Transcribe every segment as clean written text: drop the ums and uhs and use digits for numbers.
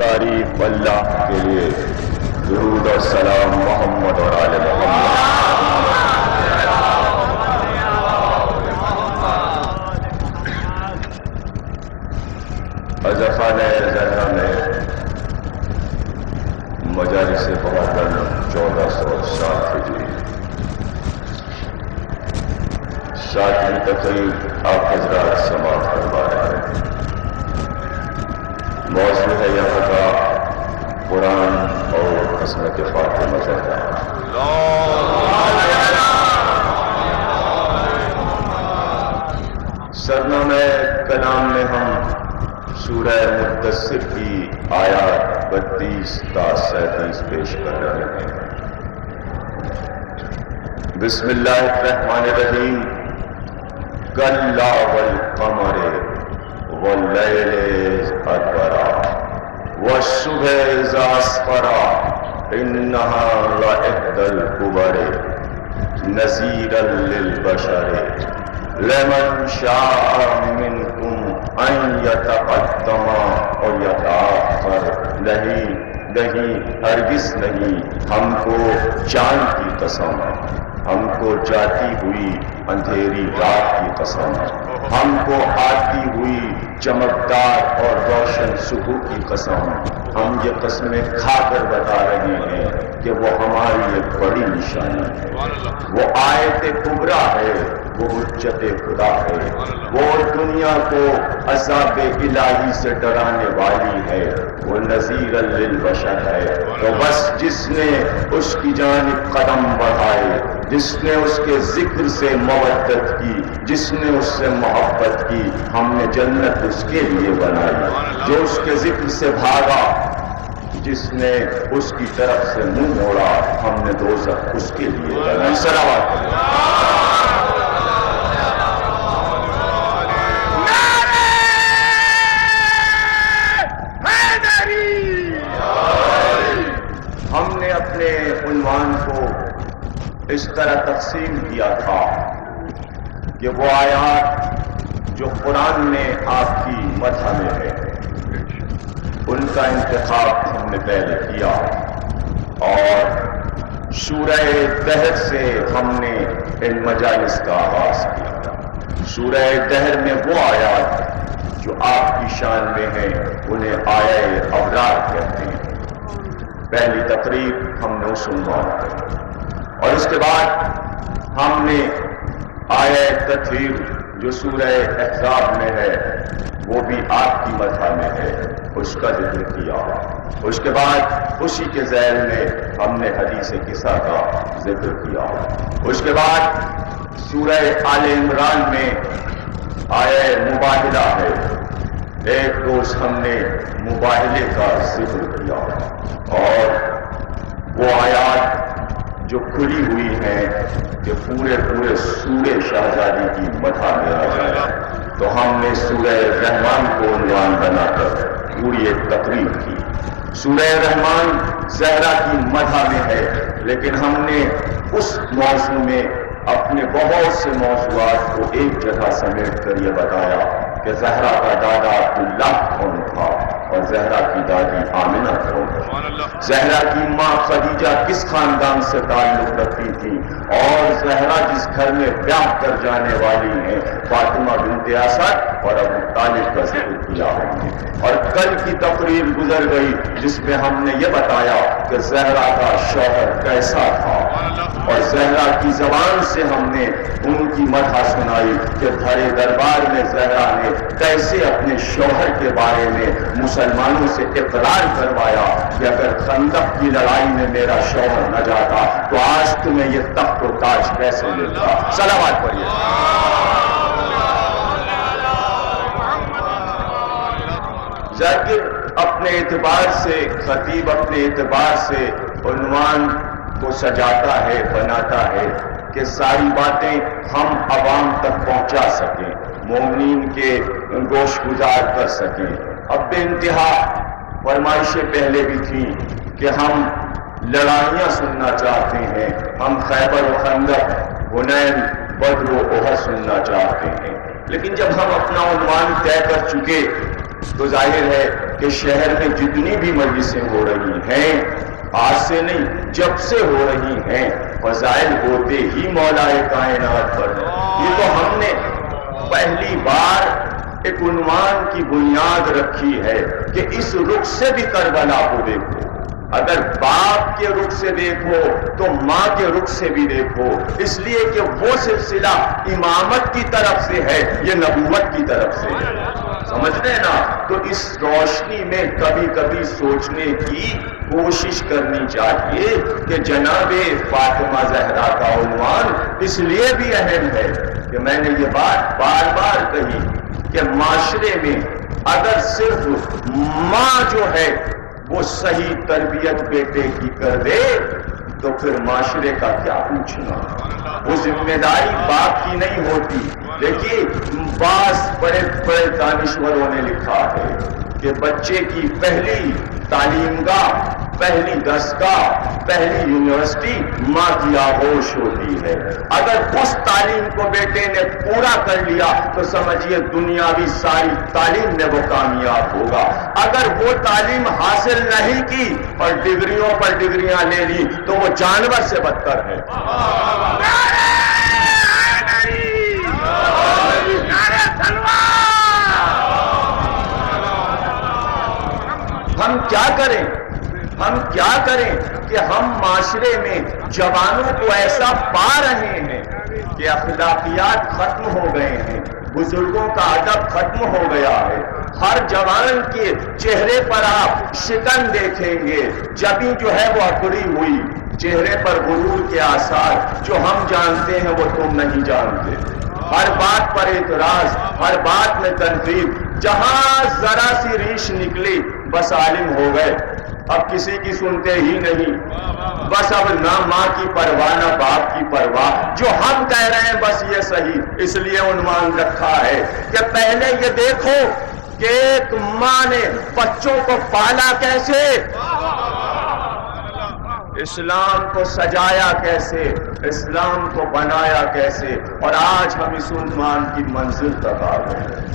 تعریف اللہ کے لیے، درود اور سلام محمد اور آل محمد۔ خانہ زہرا میں مجالس محرم 1460 ہجری 7ویں تقریب آپ حضرات سماعت فرما رہے ہیں۔ موضوع ہے یہاں کا قرآن اور عصمت فاطمہ زہرا۔ سرنامہ کلام میں ہم سورہ مدثر کی آیات 32 تا 37 پیش کر رہے ہیں۔ بسم اللہ الرحمن الرحیم۔ کلا والقمر واللیل اذ ادبرا والصبح اذا اسفرا انہا لإحدی الکبر نذیرا للبشر لمن شاء منکم ان یتقدم اور یتاخر۔ نہیں ہرگز نہیں، ہم کو چاند کی قسم، ہم کو جاتی ہوئی اندھیری رات کی قسم، ہم کو آتی ہوئی چمکدار اور روشن صبح کی قسم، ہم یہ قسمیں کھا کر بتا رہے ہیں کہ وہ ہماری ایک بڑی نشانی ہے، وہ آیت کبریٰ ہے، وہ حجت خدا ہے، وہ دنیا کو عذاب الہی سے ڈرانے والی ہے، وہ نذیر للبشر ہے۔ تو بس جس نے اس کی جانب قدم بڑھائے، جس نے اس کے ذکر سے مودت کی، جس نے اس سے محبت کی، ہم نے جنت اس کے لیے بنائی۔ جو اس کے ذکر سے بھاگا، جس نے اس کی طرف سے منہ موڑا، ہم نے دوزخ اس کے لیے بنائی۔ صلوات ہم نے اپنے عنوان کو اس طرح تقسیم کیا تھا کہ وہ آیات جو قرآن میں آپ کی مدح میں ہے، ان کا انتخاب ہم نے پہلے کیا، اور سورہ دہر سے ہم نے ان مجالس کا آغاز کیا۔ سورہ دہر میں وہ آیات جو آپ کی شان میں ہیں انہیں آیہ ابرار کہتے ہیں۔ پہلی تقریب ہم نے اس عنوان کی، اور اس کے بعد ہم نے آیہ تطہیر جو سورہ احزاب میں ہے وہ بھی آپ کی مدح میں ہے، اس کا ذکر کیا۔ اس کے بعد اسی کے ذیل میں ہم نے حدیث قصہ کا ذکر کیا۔ اس کے بعد سورہ آل عمران میں آیہ مباہلہ ہے، ایک روز ہم نے مباہلے کا ذکر کیا، اور وہ آیات جو کھلی ہوئی ہیں کہ پورے سورہ شہزادی کی مدح میں آ جائے، تو ہم نے سورہ رحمان کو عنوان بنا کر پوری ایک تقریر کی۔ سورہ رحمان زہرا کی مدح میں ہے، لیکن ہم نے اس موضوع میں اپنے بہت سے موضوعات کو ایک جگہ سمیٹ کر یہ بتایا کہ زہرا کا دادا عبداللہ کون تھا اور زہرا کی دادی آمنہ کون تھی، زہرا کی ماں خدیجہ کس خاندان سے تعلق رکھتی تھی، اور زہرا جس گھر میں بیاہ کر جانے والی ہیں فاطمہ بنت اسد اور ابو طالب کا ذکر کیا ہم نے۔ اور کل کی تقریر گزر گئی جس میں ہم نے یہ بتایا کہ زہرا کا شوہر کیسا تھا، اور زہرا کی زبان سے ہم نے ان کی مدح سنائی کہ بھرے دربار میں زہرا نے کیسے اپنے شوہر کے بارے میں مسلمانوں سے اقرار کروایا کہ اگر خندق کی لڑائی میں میرا شوہر نہ جاتا تو آج تمہیں یہ تخت و تاج کیسے ملتا۔ صلوات پڑھیے۔ ذاکر اپنے اعتبار سے، خطیب اپنے اعتبار سے عنوان کو سجاتا ہے، بناتا ہے کہ ساری باتیں ہم عوام تک پہنچا سکیں، مومنین کے گوش گزار کر سکیں۔ اب بے انتہا فرمائشیں پہلے بھی تھیں کہ ہم لڑائیاں سننا چاہتے ہیں، ہم خیبر و خندق، حنین، بدر و احد سننا چاہتے ہیں، لیکن جب ہم اپنا عنوان طے کر چکے تو ظاہر ہے کہ شہر میں جتنی بھی مجلسیں ہو رہی ہیں، آج سے نہیں جب سے ہو رہی ہیں، فضائل ہوتے ہی مولا کائنات پر۔ یہ تو ہم نے پہلی بار ایک عنوان کی بنیاد رکھی ہے کہ اس رخ سے بھی کربلا کو دیکھو، اگر باپ کے رخ سے دیکھو تو ماں کے رخ سے بھی دیکھو، اس لیے کہ وہ سلسلہ امامت کی طرف سے ہے، یہ نبوت کی طرف سے ہے، سمجھ رہے نا؟ تو اس روشنی میں کبھی کبھی سوچنے کی کوشش کرنی چاہیے کہ جناب فاطمہ زہرا کا عنوان اس لیے بھی اہم ہے کہ میں نے یہ بات بار بار کہی کہ معاشرے میں اگر صرف ماں جو ہے وہ صحیح تربیت بیٹے کی کر دے تو پھر معاشرے کا کیا پوچھنا، وہ ذمہ داری باپ کی نہیں ہوتی۔ دیکھیے بعض بڑے بڑے دانشوروں نے لکھا ہے کہ بچے کی پہلی تعلیم گاہ، پہلی دستگاہ، پہلی یونیورسٹی ماں کی آغوش ہوتی ہے۔ اگر اس تعلیم کو بیٹے نے پورا کر لیا تو سمجھیے دنیاوی ساری تعلیم میں وہ کامیاب ہوگا۔ اگر وہ تعلیم حاصل نہیں کی اور ڈگریوں پر ڈگریاں لے لی تو وہ جانور سے بدتر ہے۔ ہم کیا کریں؟ ہم کیا کریں کہ ہم معاشرے میں جوانوں کو ایسا پا رہے ہیں کہ اخلاقیات ختم ہو گئے ہیں، بزرگوں کا ادب ختم ہو گیا ہے۔ ہر جوان کے چہرے پر آپ شکن دیکھیں گے، جبیں جو ہے وہ اکڑی ہوئی، چہرے پر غرور کے آثار، جو ہم جانتے ہیں وہ تم نہیں جانتے۔ ہر بات پر اعتراض، ہر بات میں تنقید، جہاں ذرا سی ریش نکلی بس عالم ہو گئے، اب کسی کی سنتے ہی نہیں، بس اب نہ ماں کی پرواہ نہ باپ کی پرواہ، جو ہم کہہ رہے ہیں بس یہ صحیح۔ اس لیے عنوان رکھا ہے کہ پہلے یہ دیکھو کہ ایک ماں نے بچوں کو پالا کیسے، اسلام کو سجایا کیسے، اسلام کو بنایا کیسے، اور آج ہم اس عنوان کی منزل تک آ گئے ہیں۔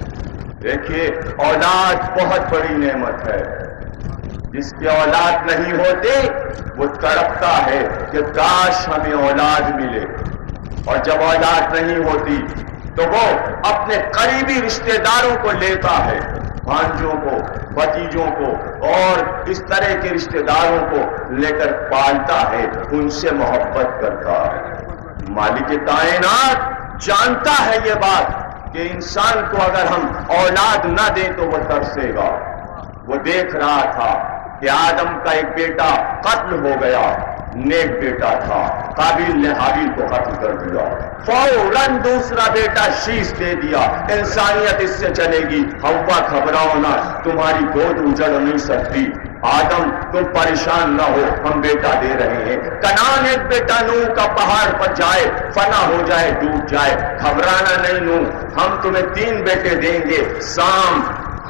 دیکھیے اولاد بہت بڑی نعمت ہے، جس کے اولاد نہیں ہوتے وہ تڑپتا ہے کہ کاش ہمیں اولاد ملے، اور جب اولاد نہیں ہوتی تو وہ اپنے قریبی رشتہ داروں کو لیتا ہے، بھانجوں کو، بھتیجوں کو اور اس طرح کے رشتہ داروں کو لے کر پالتا ہے، ان سے محبت کرتا ہے۔ مالک کائنات جانتا ہے یہ بات کہ انسان کو اگر ہم اولاد نہ دیں تو وہ ترسے گا۔ وہ دیکھ رہا تھا کہ آدم کا ایک بیٹا قتل ہو گیا، نیک بیٹا تھا، قابیل نے حابیل کو قتل کر دیا، فوراً دوسرا بیٹا شیش دے دیا، انسانیت اس سے چلے گی۔ حوا گھبراؤ نہ، تمہاری گود اجڑ نہیں سکتی، آدم تم پریشان نہ ہو، ہم بیٹا دے رہے ہیں۔ کنعان ایک بیٹا نوح کا پہاڑ پر جائے، فنا ہو جائے، ڈوب جائے، گھبرانا نہیں نوح، ہم تمہیں 3 بیٹے دیں گے، سام،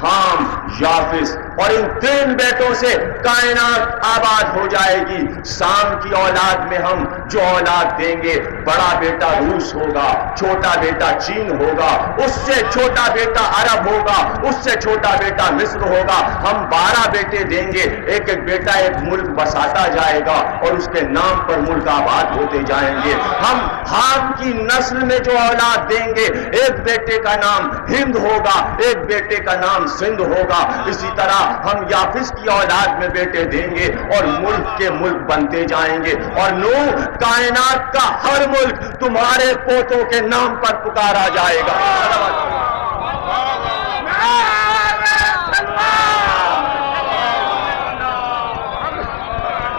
حام، یافس، اور ان 3 بیٹوں سے کائنات آباد ہو جائے گی۔ سام کی اولاد میں ہم جو اولاد دیں گے، بڑا بیٹا روس ہوگا، چھوٹا بیٹا چین ہوگا، اس سے چھوٹا بیٹا عرب ہوگا، اس سے چھوٹا بیٹا مصر ہوگا، ہم 12 بیٹے دیں گے، ایک ایک بیٹا ایک ملک بساتا جائے گا اور اس کے نام پر ملک آباد ہوتے جائیں گے۔ ہم حام کی نسل میں جو اولاد دیں گے، ایک بیٹے کا نام ہند ہوگا، ایک بیٹے کا نام سندھ ہوگا، اسی طرح ہم یافس کی اولاد میں بیٹے دیں گے اور ملک کے ملک بنتے جائیں گے، اور نوح کائنات کا ہر ملک تمہارے پوتوں کے نام پر پکارا جائے گا۔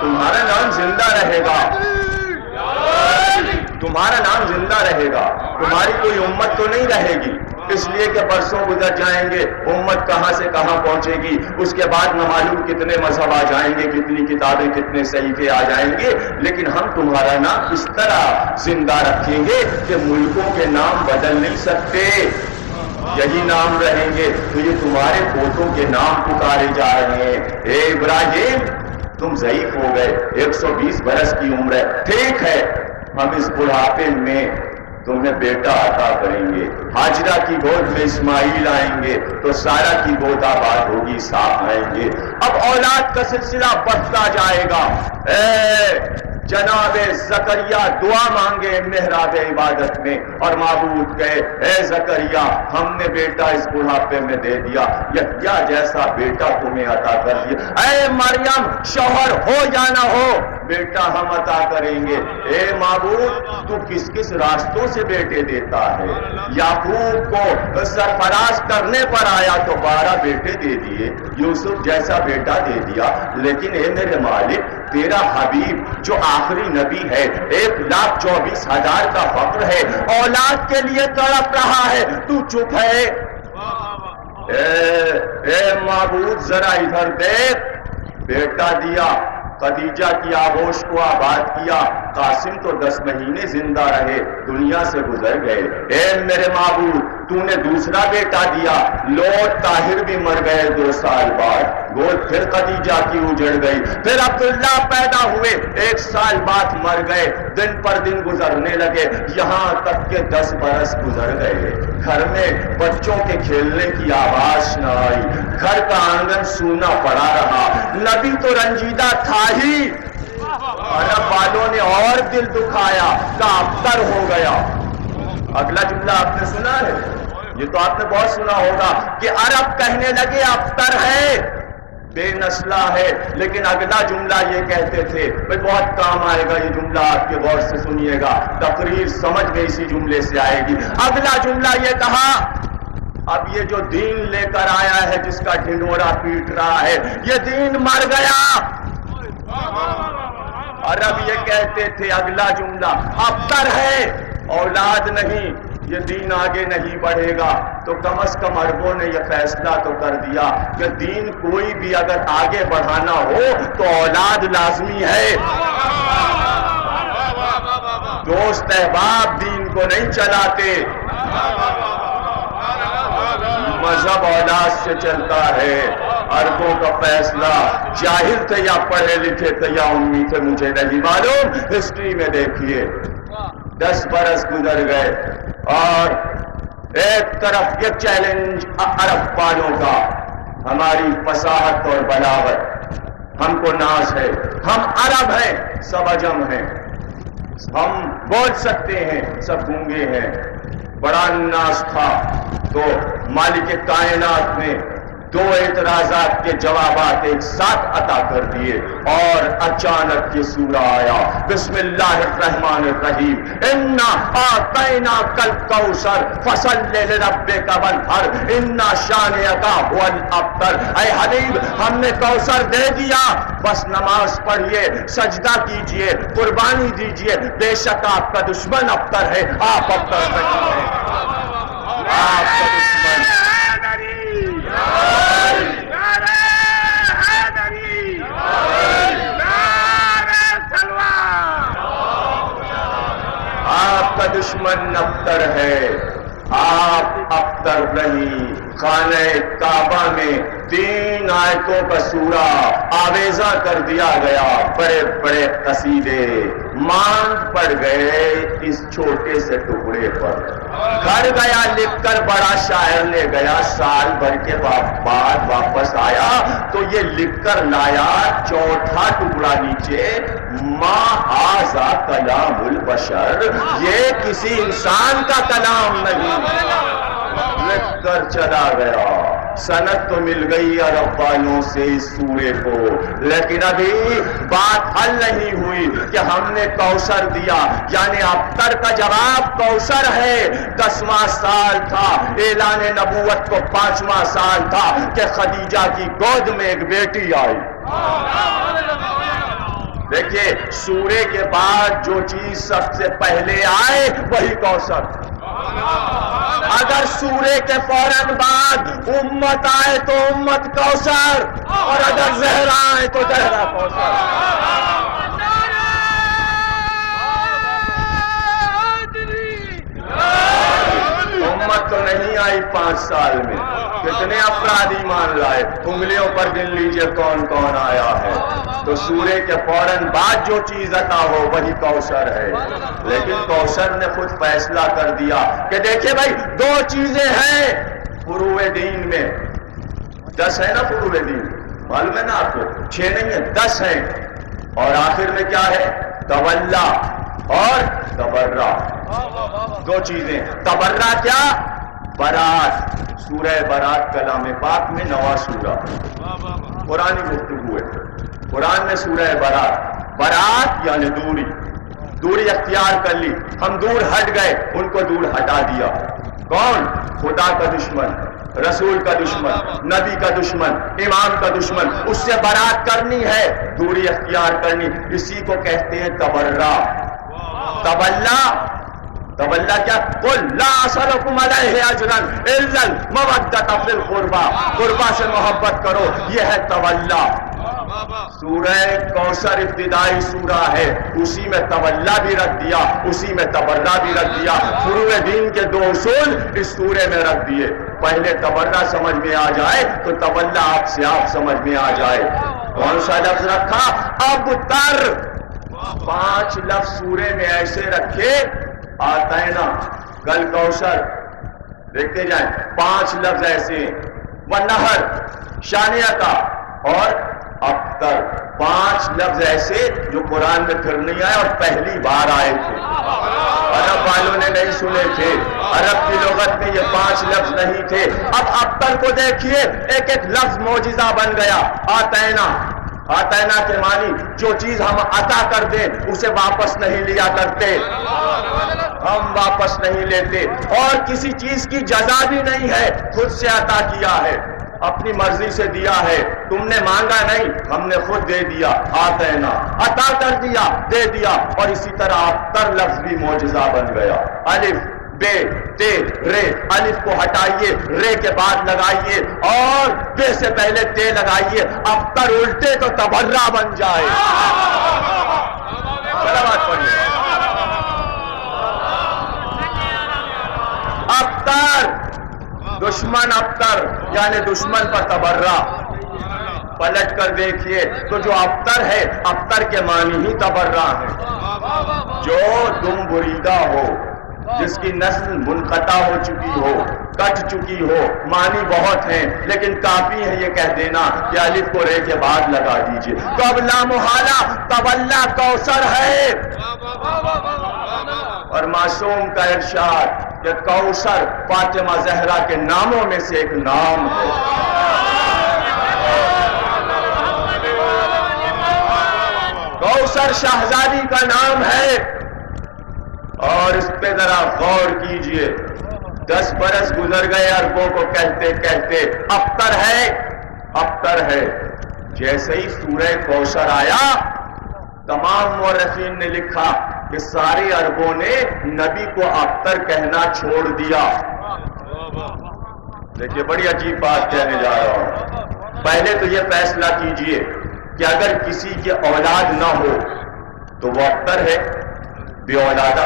تمہارا نام زندہ رہے گا، تمہارا نام زندہ رہے گا، تمہاری کوئی امت تو نہیں رہے گی، اس لیے کہ برسوں گزر جائیں گے، امت کہاں سے کہاں پہنچے گی، اس کے بعد نہ معلوم کتنے مذہب آ جائیں گے، کتنی کتابیں، کتنے صحیفے آ جائیں گے، لیکن ہم تمہارا نام اس طرح زندہ رکھیں گے کہ ملکوں کے نام بدل نہیں سکتے، یہی نام رہیں گے، تو یہ تمہارے پوتوں کے نام پکارے جا رہے ہیں۔ اے ابراہیم تم ضعیف ہو گئے، 120 برس کی عمر ہے، ٹھیک ہے ہم اس بڑھاپے میں تمہیں بیٹا عطا کریں گے. ہاجرہ کی گود میں اسماعیل آئیں گے تو سارا کی گود آباد ہوگی، صاف آئیں گے. اب اولاد کا سلسلہ بڑھتا جائے گا. جناب زکریا دعا مانگے محراب عبادت میں اور معبود کہے اے زکریا ہم نے بیٹا اس بڑھاپے میں دے دیا، یحییٰ جیسا بیٹا تمہیں عطا کر دیا. اے مریم شوہر ہو یا نہ ہو بیٹا ہم عطا کریں گے. اے معبود تو کس کس راستوں سے بیٹے دیتا ہے؟ یعقوب کو سرفراز کرنے پر آیا تو 12 بیٹے دے دیے، یوسف جیسا بیٹا دے دیا. لیکن اے میرے مالک تیرا حبیب جو آخری نبی ہے 1,24,000 کا فقر ہے، اولاد کے لیے تڑپ رہا ہے، تو چپ ہے. اے معبود ذرا ادھر دیکھ، بیٹا دیا، خدیجہ کی آغوش کو آباد کیا، قاسم تو 10 مہینے زندہ رہے، دنیا سے گزر گئے. اے میرے معبود تو نے دوسرا بیٹا دیا، لوط طاہر بھی مر گئے 2 سال بعد، گود پھر خدیجہ کی اجڑ گئی. پھر عبداللہ پیدا ہوئے، 1 سال بعد مر گئے. دن پر دن گزرنے لگے، یہاں تک کہ 10 برس گزر گئے. گھر میں بچوں کے کھیلنے کی آواز نہ آئی، گھر کا آنگن سونا پڑا رہا. نبی تو رنجیدہ تھا ہی، عرب والوں نے اور دل دکھایا کہ ابتر ہو گیا. اگلا جملہ آپ نے سنا ہے، یہ تو آپ نے بہت سنا ہوگا کہ عرب کہنے لگے ابتر ہے، بے نسلہ ہے. لیکن اگلا جملہ یہ کہتے تھے، بھئی بہت کام آئے گا یہ جملہ، آپ کے غور سے سنیے گا، تقریر سمجھ میں اسی جملے سے آئے گی. اگلا جملہ یہ کہا اب یہ جو دین لے کر آیا ہے جس کا ڈھنڈورا پیٹ رہا ہے یہ دین مر گیا. عرب یہ کہتے تھے اگلا جملہ ابتر ہے، اولاد نہیں، یہ دین آگے نہیں بڑھے گا. تو کم از کم عربوں نے یہ فیصلہ تو کر دیا کہ دین کوئی بھی اگر آگے بڑھانا ہو تو اولاد لازمی ہے. دوست احباب دین کو نہیں چلاتے، مذہب اولاد سے چلتا ہے. عربوں کا فیصلہ جاہل تھے یا پڑھے لکھے تھے یا امی تھے مجھے نہیں معلوم، ہسٹری میں دیکھیے. 10 برس گزر گئے اور ایک طرف یہ چیلنج عرب والوں کا، ہماری فصاحت اور بلاغت، ہم کو ناز ہے، ہم عرب ہیں، سب عجم ہیں، ہم بول سکتے ہیں، سب گونگے ہیں. بڑا ناز تھا. تو مالک کائنات نے 2 اعتراضات کے جوابات ایک ساتھ عطا کر دیے اور اچانک یہ سورہ آیا. بسم اللہ الرحمن الرحیم. انا اعطیناک الکوثر فصل لربک وانحر ان شانئک هو الابتر. اے حبیب ہم نے کوثر دے دیا، بس نماز پڑھیے، سجدہ کیجئے، قربانی دیجئے، بے شک آپ کا دشمن ابتر ہے، آپ ابتر نہیں ہیں، آپ کا دشمن. آپ کا دشمن ابتر ہے، آپ ابتر نہیں. خانہ کعبہ میں 3 آیتوں کا سورہ آویزہ کر دیا گیا، بڑے بڑے قصیدے مانگ پڑ گئے اس چھوٹے سے ٹکڑے پر. گھر گیا لکھ کر بڑا شاعر لے گیا، سال بھر کے بعد واپس آیا تو یہ لکھ کر لایا 4تھا ٹکڑا نیچے، ما ھذا کلام البشر، یہ کسی انسان کا کلام نہیں. لکھ کر چلا گیا. سند تو مل گئی عرب والوں سے اس سورے کو، لیکن ابھی بات حل نہیں ہوئی کہ ہم نے کوثر دیا، یعنی ابتر کا جواب کوثر ہے. 10واں سال تھا، اعلان نبوت کو 5واں سال تھا کہ خدیجہ کی گود میں ایک بیٹی آئی. دیکھیے سورے کے بعد جو چیز سب سے پہلے آئے وہی کوثر. اگر سورے کے فوراً بعد امت آئے تو امت کوثر، اور اگر زہرا آئے تو زہرا کوثر. امت تو نہیں آئی 5 سال میں، کتنے افراد ایمان لائے، انگلیوں پر گن لیجئے کون کون آیا ہے۔ تو سورے کے فوراً بعد جو چیز عطا ہو وہی کوثر ہے، لیکن کوثر نے خود فیصلہ کر دیا کہ دیکھیں بھائی 2 چیزیں ہیں فروع دین میں، 10 ہے نا فروع دین، معلوم ہے نا آپ کو، 6 نہیں ہے 10 ہیں، اور آخر میں کیا ہے؟ تولا اور تبرہ، 2 چیزیں۔ تبرہ کیا؟ برات، سورہ برات کلام پاک میں 9واں سورہ، قرآن گفتگو ہے، قرآن میں سورہ برات، برات یعنی دوری، دوری اختیار کر لی، ہم دور ہٹ گئے، ان کو دور ہٹا دیا۔ کون؟ خدا کا دشمن، رسول کا دشمن، نبی کا دشمن، امام کا دشمن، اس سے برات کرنی ہے، دوری اختیار کرنی، اسی کو کہتے ہیں تبرہ۔ تبلا، تبلا کیا؟ قل لا اسألکم علیہ اجرا الا المودۃ فی القربى، قربا سے محبت کرو، یہ ہے تولا۔ سورہ کوثر ابتدائی سورہ ہے، اسی میں تولا بھی رکھ دیا، اسی میں تبرہ بھی رکھ دیا، فروع دین کے 2 اصول اس سورے میں رکھ دیے، پہلے تبرہ سمجھ میں آ جائے تو تولا آپ سے آپ سمجھ میں آ جائے۔ کون سا لفظ رکھا؟ اب تر، 5 لفظ سورے میں ایسے رکھے، آتینا، کل کوثر، دیکھتے جائیں 5 لفظ ایسے، ونہر، شانیہ، اور ابتر، 5 لفظ ایسے جو قرآن میں پھر نہیں آئے اور پہلی بار آئے تھے، عرب والوں نے نہیں سنے تھے، عرب کی لغت میں یہ 5 لفظ نہیں تھے۔ اب ابتر کو دیکھیے، ایک ایک لفظ معجزہ بن گیا۔ آتینا، آتینا کے معنی جو چیز ہم عطا کر دیں اسے واپس نہیں لیا کرتے، ہم واپس نہیں لیتے، اور کسی چیز کی جزا بھی نہیں ہے، خود سے عطا کیا ہے، اپنی مرضی سے دیا ہے، تم نے مانگا نہیں، ہم نے خود دے دیا۔ آتینا، عطا کر دیا، دے دیا، اور اسی طرح ابتر لفظ بھی معجزہ بن گیا۔ الف، بے، تے، رے، الف کو ہٹائیے، رے کے بعد لگائیے، اور بے سے پہلے تے لگائیے، ابتر الٹے تو تبرہ بن جائے۔ سلامات پڑھیے۔ ابتر، دشمن ابتر، یعنی دشمن پر تبرہ۔ پلٹ کر دیکھیے تو جو ابتر ہے، ابتر کے معنی ہی تبرہ ہے، جو دم بریدہ ہو، جس کی نسل منقطع ہو چکی ہو، کٹ چکی ہو، معنی بہت ہیں لیکن کافی ہے یہ کہہ دینا کہ الف کو رے کے بعد لگا دیجئے، تو اب لا محالہ تولا کوثر ہے۔ اور معصوم کا ارشاد کہ کوثر فاطمہ زہرا کے ناموں میں سے ایک نام ہے۔ کوثر شہزادی کا نام ہے، اور اس پہ ذرا غور کیجئے، 10 برس گزر گئے عربوں کو کہتے کہتے، ابتر ہے، ابتر ہے۔ جیسے ہی سورہ کوثر آیا، تمام مورخین نے لکھا کہ سارے عربوں نے نبی کو ابتر کہنا چھوڑ دیا۔ دیکھیے بڑی عجیب بات کہنے جا رہا ہوں۔ پہلے تو یہ فیصلہ کیجئے کہ اگر کسی کی اولاد نہ ہو تو وہ ابتر ہے، بے اولادہ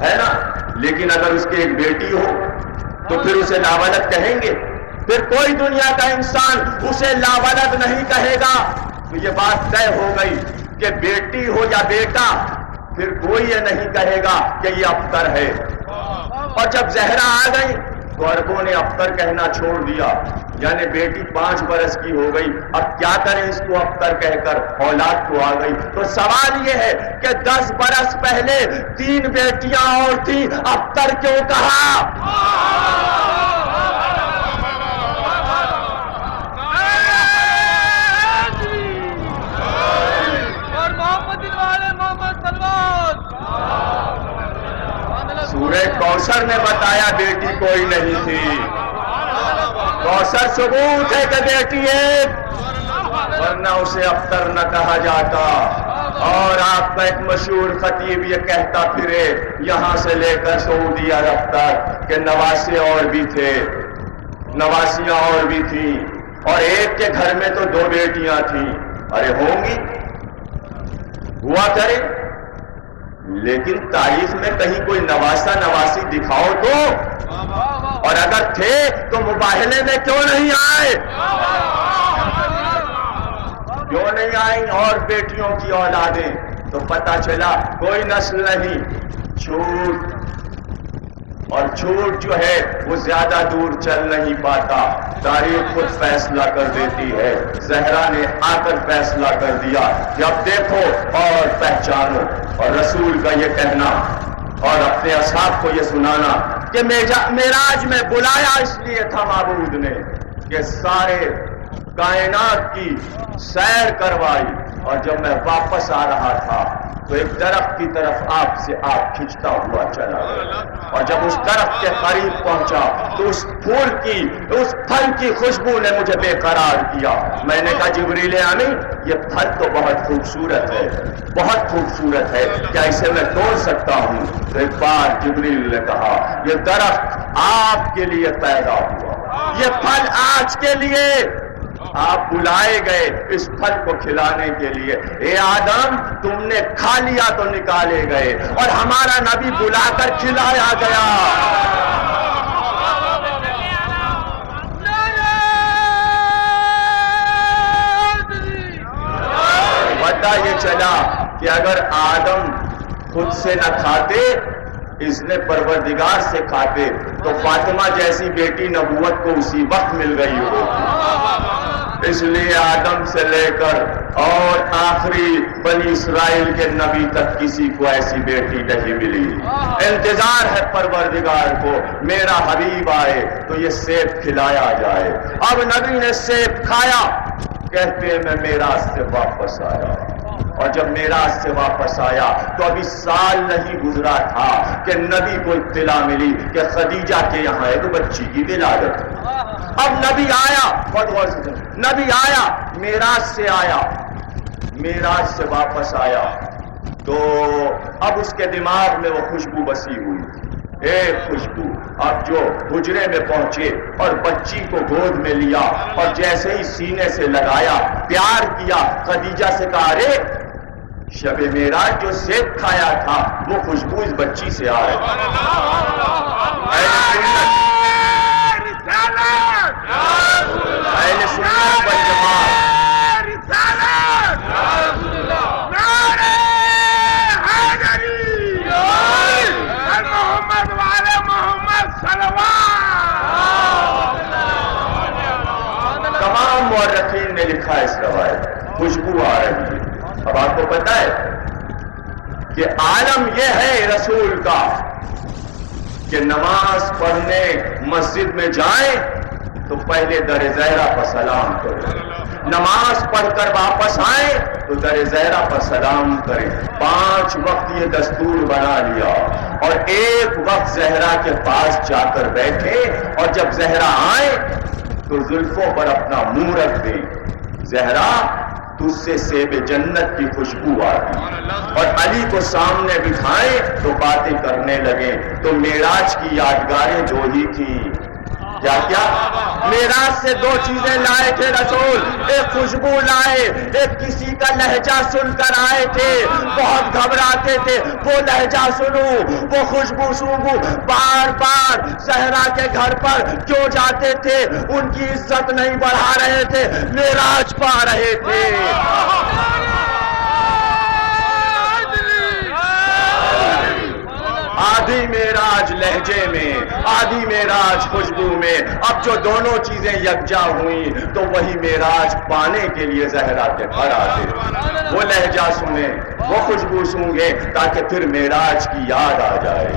ہے نا، لیکن اگر اس کی ایک بیٹی ہو تو پھر اسے لاولد کہیں گے؟ پھر کوئی دنیا کا انسان اسے لاولد نہیں کہے گا۔ تو یہ بات طے ہو گئی کہ بیٹی ہو یا بیٹا، پھر کوئی یہ نہیں کہے گا کہ یہ ابتر ہے۔ اور جب زہرا آ گئی تو عربوں نے ابتر کہنا چھوڑ دیا، یعنی بیٹی 5 برس کی ہو گئی، اب کیا کریں اس کو ابتر کہہ کر، اولاد تو آ گئی۔ تو سوال یہ ہے کہ 10 برس پہلے 3 بیٹیاں اور تھیں، ابتر کیوں کہا؟ سورہ کوثر نے بتایا بیٹی کوئی نہیں تھی، کوثر ثبوت ہے کہ بیٹی ایک، ورنہ اسے ابتر نہ کہا جاتا۔ اور آپ کا ایک مشہور خطیب یہ کہتا پھرے یہاں سے لے کر سعودی عرب تک کہ نواسے اور بھی تھے، نواسیاں اور بھی تھیں، اور ایک کے گھر میں تو 2 بیٹیاں تھیں۔ ارے ہوں گی، ہوا کرے، لیکن تاریخ میں کہیں کوئی نواسا نواسی دکھاؤ تو۔ اور اگر تھے تو مباہلے میں کیوں نہیں آئے؟ کیوں نہیں آئیں اور بیٹیوں کی اولادیں؟ تو پتہ چلا کوئی نسل نہیں، جھوٹ، اور جھوٹ جو ہے وہ زیادہ دور چل نہیں پاتا، تاریخ خود فیصلہ کر دیتی ہے۔ زہرا نے آ کر فیصلہ کر دیا کہ اب دیکھو اور پہچانو، اور رسول کا یہ کہنا اور اپنے اصحاب کو یہ سنانا کہ معراج میں بلایا اس لیے تھا معبود نے کہ سارے کائنات کی سیر کروائی، اور جب میں واپس آ رہا تھا تو ایک درخت کی طرف آپ سے آپ کھنچتا ہوا چلا گیا، اور جب اس درخت کے قریب پہنچا تو اس پھول کی، اس پھل کی خوشبو نے مجھے بے قرار کیا۔ میں نے کہا جبریل امین، یہ پھل تو بہت خوبصورت ہے، بہت خوبصورت ہے، کیا اسے میں توڑ سکتا ہوں؟ تو ایک بار جبریل نے کہا یہ درخت آپ کے لیے پیدا ہوا، یہ پھل آج کے لیے، آپ بلائے گئے اس پھل کو کھلانے کے لیے۔ اے آدم، تم نے کھا لیا تو نکالے گئے، اور ہمارا نبی بلا کر کھلایا گیا۔ پتہ یہ چلا کہ اگر آدم خود سے نہ کھاتے، اس نے پروردگار سے کھاتے، تو فاطمہ جیسی بیٹی نبوت کو اسی وقت مل گئی ہوتی۔ اس لیے آدم سے لے کر اور آخری بنی اسرائیل کے نبی تک کسی کو ایسی بیٹی نہیں ملی۔ انتظار ہے پروردگار کو میرا حبیب آئے تو یہ سیب کھلایا جائے۔ اب نبی نے سیب کھایا، کہتے میں معراج سے واپس آیا، اور جب معراج سے واپس آیا تو ابھی سال نہیں گزرا تھا کہ نبی کو اطلاع ملی کہ خدیجہ کے یہاں ایک بچی کی ولادت۔ اب نبی آیا، نبی آیا، معراج سے آیا، معراج سے واپس آیا تو اب اس کے دماغ میں وہ خوشبو بسی ہوئی، ایک خوشبو۔ اب جو حجرے میں پہنچے اور بچی کو گود میں لیا اور جیسے ہی سینے سے لگایا، پیار کیا، خدیجہ سے کہا رے شب معراج جو سیب کھایا تھا وہ خوشبو اس بچی سے آ رہی۔ اہل سنت والجماعت تمام مورخین نے لکھا اس روایت، خوشبو آ رہی ہے۔ اب آپ کو پتا ہے کہ عالم یہ ہے رسول کا کہ نماز پڑھنے مسجد میں جائیں تو پہلے در زہرا پر سلام کریں، نماز پڑھ کر واپس آئیں تو در زہرا پر سلام کریں۔ 5 وقت یہ دستور بنا لیا، اور ایک وقت زہرا کے پاس جا کر بیٹھے، اور جب زہرا آئیں تو زلفوں پر اپنا منہ رکھ دیں، زہرا تجھ سے سیب جنت کی خوشبو آتی، اور علی کو سامنے بٹھائیں تو باتیں کرنے لگیں۔ تو معراج کی یادگاریں جو ہی تھیں، کیا معراج سے 2 چیزیں لائے تھے رسول، ایک خوشبو لائے، ایک کسی کا لہجہ سن کر آئے تھے، بہت گھبراتے تھے، وہ لہجہ سنوں، وہ خوشبو سونگوں، بار بار زہرا کے گھر پر کیوں جاتے تھے؟ ان کی عزت نہیں بڑھا رہے تھے، معراج پا رہے تھے۔ آدھی معراج لہجے میں، آدھی معراج خوشبو میں۔ اب جو دونوں چیزیں یکجا ہوئیں تو وہی معراج پانے کے لیے زہرا کے گھر آتے، وہ لہجہ سنیں، وہ خوشبو سونگے تاکہ پھر معراج کی یاد آ جائے۔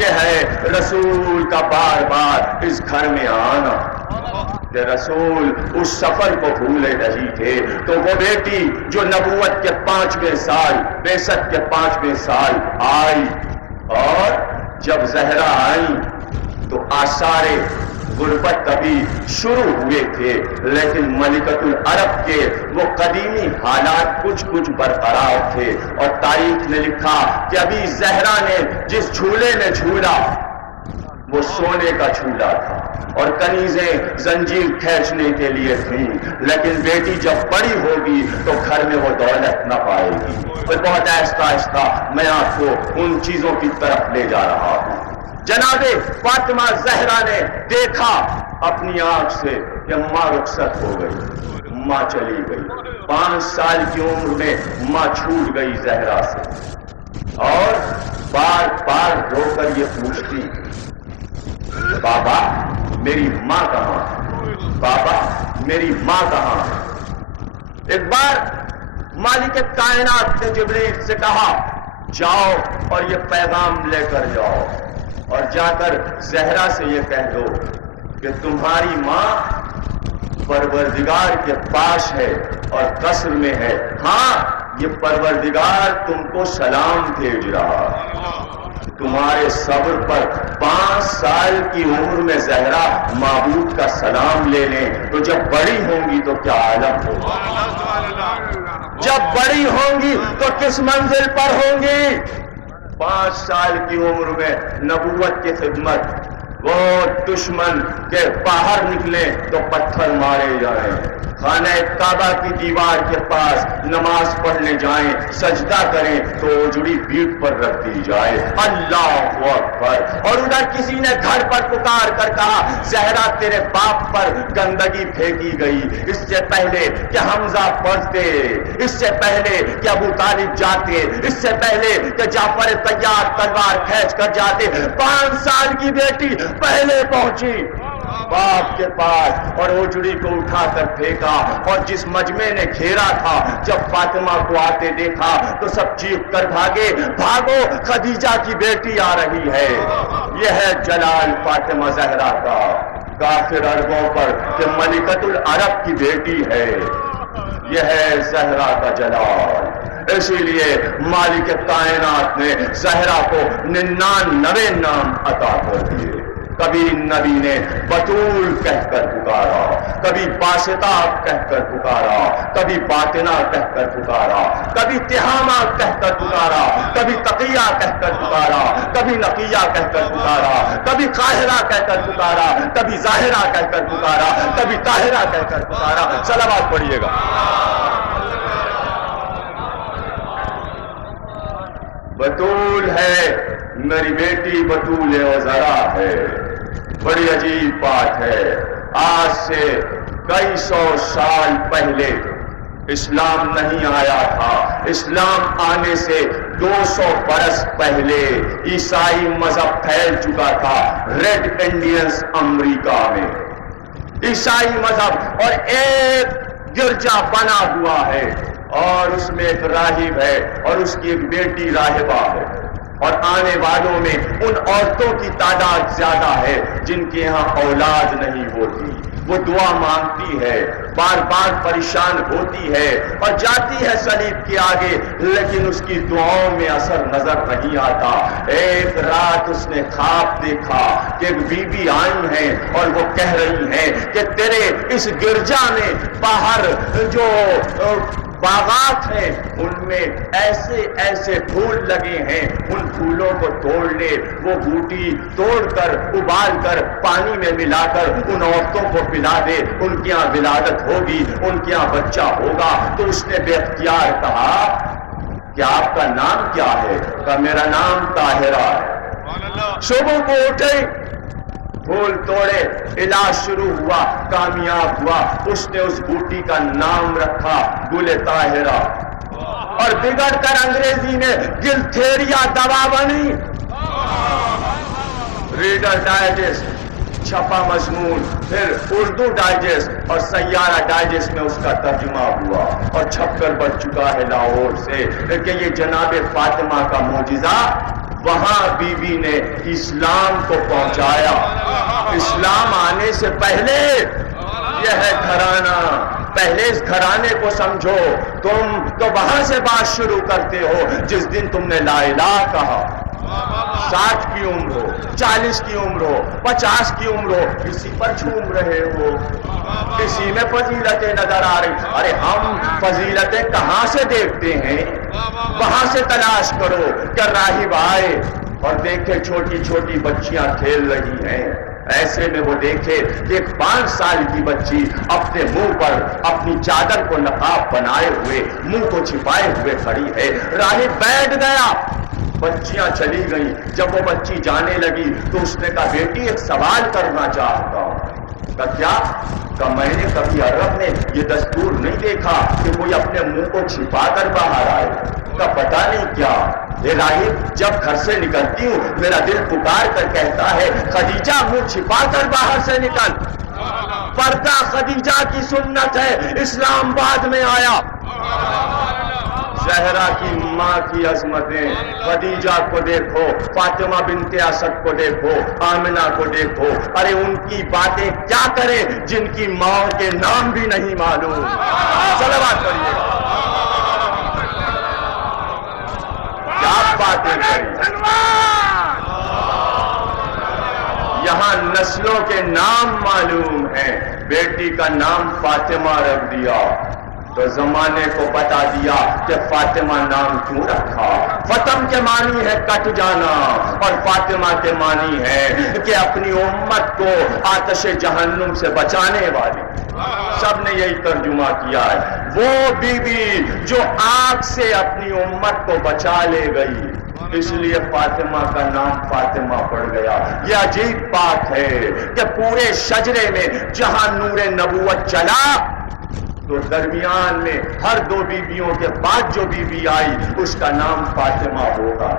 یہ ہے رسول کا بار بار اس گھر میں آنا کہ رسول اس سفر کو بھولے نہیں تھے۔ تو وہ بیٹی جو نبوت کے 5ویں سال، بعثت کے 5ویں سال آئی، اور جب زہرا آئی تو آثار غربت کبھی شروع ہوئے تھے، لیکن ملکۃ العرب کے وہ قدیمی حالات کچھ برقرار تھے، اور تاریخ نے لکھا کہ ابھی زہرا نے جس جھولے میں جھولا وہ سونے کا جھولا تھا، اور کنیزیں زنجیر کھینچنے کے لیے تھیں، لیکن بیٹی جب بڑی ہوگی تو گھر میں وہ دولت نہ پائے گی۔ تو بہت آہستہ آہستہ میں آپ کو ان چیزوں کی طرف لے جا رہا ہوں۔ جناب فاطمہ زہرا نے دیکھا اپنی آنکھ سے کہ ماں رخصت ہو گئی، ماں چلی گئی۔ 5 سال کی عمر میں ماں چھوٹ گئی زہرا سے، اور بار بار رو کر یہ پوچھتی، بابا میری ماں کہاں، بابا میری ماں کہاں۔ ایک بار مالک کائنات نے جبریل سے کہا، جاؤ اور یہ پیغام لے کر جاؤ، اور جا کر زہرا سے یہ کہہ دو کہ تمہاری ماں پروردگار کے پاس ہے اور قصر میں ہے، ہاں یہ پروردگار تم کو سلام بھیج رہا ہے۔ تمہارے صبر پر 5 سال کی عمر میں زہرا معبود کا سلام لے لیں تو جب بڑی ہوں گی تو کیا عالم ہوگا، جب بڑی ہوں گی تو کس منزل پر ہوں گی۔ 5 سال کی عمر میں نبوت کی خدمت، وہ دشمن کے باہر نکلے تو پتھر مارے جائیں، خانہ کعبہ کی دیوار کے پاس نماز پڑھنے جائیں، سجدہ کریں تو اجڑی پیٹھ پر رکھ دی جائے، اللہ اکبر۔ اور ادھر کسی نے گھر پر پکار کر کہا، زہرا تیرے باپ پر گندگی پھینکی گئی، اس سے پہلے کہ حمزہ پڑھتے، اس سے پہلے کہ ابو طالب جاتے، اس سے پہلے کہ جعفر طیار تلوار کھینچ کر جاتے، 5 سال کی بیٹی پہلے پہنچی باپ کے پاس اور اجڑی کو اٹھا کر پھینکا، اور جس مجمع نے گھیرا تھا جب فاطمہ کو آتے دیکھا تو سب چیخ کر بھاگے، بھاگو خدیجہ کی بیٹی آ رہی ہے۔ یہ ہے جلال فاطمہ زہرا کا، کافر عربوں پر کہ ملکۃ العرب کی بیٹی ہے، یہ ہے زہرا کا جلال۔ اسی لیے مالک کائنات نے زہرا کو 99 نام عطا کر دیے۔ کبھی نبی نے بطول کہہ کر پکارا، کبھی باسطہ کہہ کر پکارا، کبھی باطنہ کہہ کر پکارا، کبھی تہامہ کہہ کر پکارا، کبھی تقیہ کہہ کر پکارا، کبھی نقیہ کہہ کر پکارا، کبھی قاہرہ کہہ کر پکارا، کبھی ظاہرہ کہہ کر پکارا، کبھی طاہرہ کہہ کر پکارا۔ صلوات پڑھیے گا۔ بطول ہے میری بیٹی، بطول عذرا ہے۔ بڑی عجیب بات ہے، آج سے کئی 100 سال پہلے اسلام نہیں آیا تھا، اسلام آنے سے 200 برس پہلے عیسائی مذہب پھیل چکا تھا ریڈ انڈینز امریکہ میں، عیسائی مذہب، اور ایک گرجا بنا ہوا ہے اور اس میں ایک راہب ہے اور اس کی ایک بیٹی راہبہ ہے، اور آنے والوں میں ان عورتوں کی تعداد زیادہ ہے جن کے یہاں اولاد نہیں ہوتی، وہ دعا مانگتی ہے، بار بار پریشان ہوتی ہے اور جاتی ہے صلیب کے آگے، لیکن اس کی دعاؤں میں اثر نظر نہیں آتا۔ ایک رات اس نے خواب دیکھا کہ ایک بی بی آئی ہیں اور وہ کہہ رہی ہیں کہ تیرے اس گرجا میں باہر جو باغات ہیں ان میں ایسے ایسے پھول لگے ہیں، ان پھولوں کو توڑ لے، وہ بوٹی توڑ کر ابال کر پانی میں ملا کر ان عورتوں کو پلا دے، ان کی یہاں ولادت ہوگی، ان کے یہاں بچہ ہوگا۔ تو اس نے بے اختیار کہا کہ آپ کا نام کیا ہے؟ کہا میرا نام طاہرہ ہے۔ صبح کو اٹھے، پھول توڑے، علاج شروع ہوا، کامیاب ہوا، اس نے اس بوٹی کا نام رکھا گل طاہرہ، اور بگڑ کر انگریزی میں گلتھیریا دوا بنی۔ ریڈر ڈائجسٹ چھپا مضمون، پھر اردو ڈائجسٹ اور سیارہ ڈائجسٹ میں اس کا ترجمہ ہوا اور چھپ کر بچ چکا ہے لاہور سے کہ یہ جناب فاطمہ کا معجزہ وہاں بی بی نے اسلام کو پہنچایا۔ اسلام آنے سے پہلے یہ ہے گھرانہ، پہلے اس گھرانے کو سمجھو۔ تم تو وہاں سے بات شروع کرتے ہو جس دن تم نے لا الہ کہا۔ 60 کی عمر ہو، 40 کی عمر ہو، 50 کی عمر ہو، اسی پر جھوم رہے ہو، اسی میں فضیلتیں نظر آ رہی۔ ارے ہم فضیلتیں کہاں سے دیکھتے ہیں؟ وہاں سے تلاش کرو کہ راہب آئے اور دیکھے چھوٹی چھوٹی بچیاں کھیل رہی ہیں، ایسے میں وہ دیکھے کہ ایک 5 سال کی بچی اپنے منہ پر اپنی چادر کو نقاب بنائے ہوئے، منہ کو چھپائے ہوئے کھڑی ہے۔ راہب بیٹھ گیا، بچیاں چلی گئیں. جب وہ بچی جانے لگی تو اس نے کہا بیٹی ایک سوال کرنا چاہتا ہوں. کہا کیا؟ کہ میں نے کبھی عرب میں یہ دستور نہیں دیکھا کہ کوئی اپنے منہ کو چھپا کر باہر آئے. کا پتہ نہیں کیا راہب جب گھر سے نکلتی ہوں میرا دل پکار کر کہتا ہے خدیجہ منہ چھپا کر باہر سے نکل. پردہ خدیجہ کی سنت ہے، اسلام بعد میں آیا. زہرا کی ماں کی عظمتیں، خدیجہ کو دیکھو، فاطمہ بنت اسد کو دیکھو، آمنہ کو دیکھو. ارے ان کی باتیں کیا کریں جن کی ماں کے نام بھی نہیں معلوم. صلوات پڑھیے. کیا باتیں کریں. یہاں نسلوں کے نام معلوم ہیں. بیٹی کا نام فاطمہ رکھ دیا تو زمانے کو بتا دیا کہ فاطمہ نام کیوں رکھا. فتم کے معنی ہے کٹ جانا اور فاطمہ کے معنی ہے کہ اپنی امت کو آتش جہنم سے بچانے والی. سب نے یہی ترجمہ کیا ہے. وہ بیوی جو آگ سے اپنی امت کو بچا لے گئی اس لیے فاطمہ کا نام فاطمہ پڑ گیا. یہ عجیب بات ہے کہ پورے شجرے میں جہاں نور نبوت چلا تو درمیان میں ہر دو بیویوں کے بعد جو بیوی آئی اس کا نام فاطمہ ہوگا.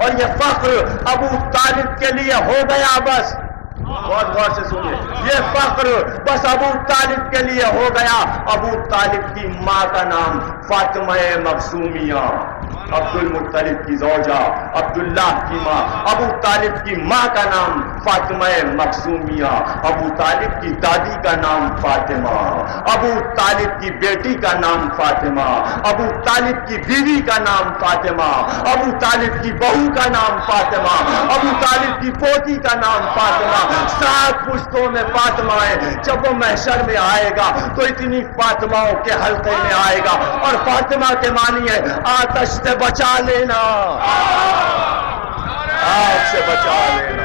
اور یہ فخر ابو طالب کے لیے ہو گیا. بس بہت غور سے سنیے. یہ فخر بس ابو طالب کے لیے ہو گیا. ابو طالب کی ماں کا نام فاطمہ مخزومیہ، عبد المطلب کی زوجہ عبداللہ کی ماں. ابو طالب کی ماں کا نام فاطمہ مخزومیہ. ابو طالب کی دادی کا نام فاطمہ. ابو طالب کی بیٹی کا نام فاطمہ. ابو طالب کی بیوی کا نام فاطمہ. ابو طالب کی بہو کا نام فاطمہ. ابو طالب کی پوتی کا نام فاطمہ. 7 پشتوں میں فاطمہ ہے. جب وہ محشر میں آئے گا تو اتنی فاطمہوں کے حلقے میں آئے گا. اور فاطمہ کے معنی ہے آتش سے بچا لینا، آگ سے بچا لینا.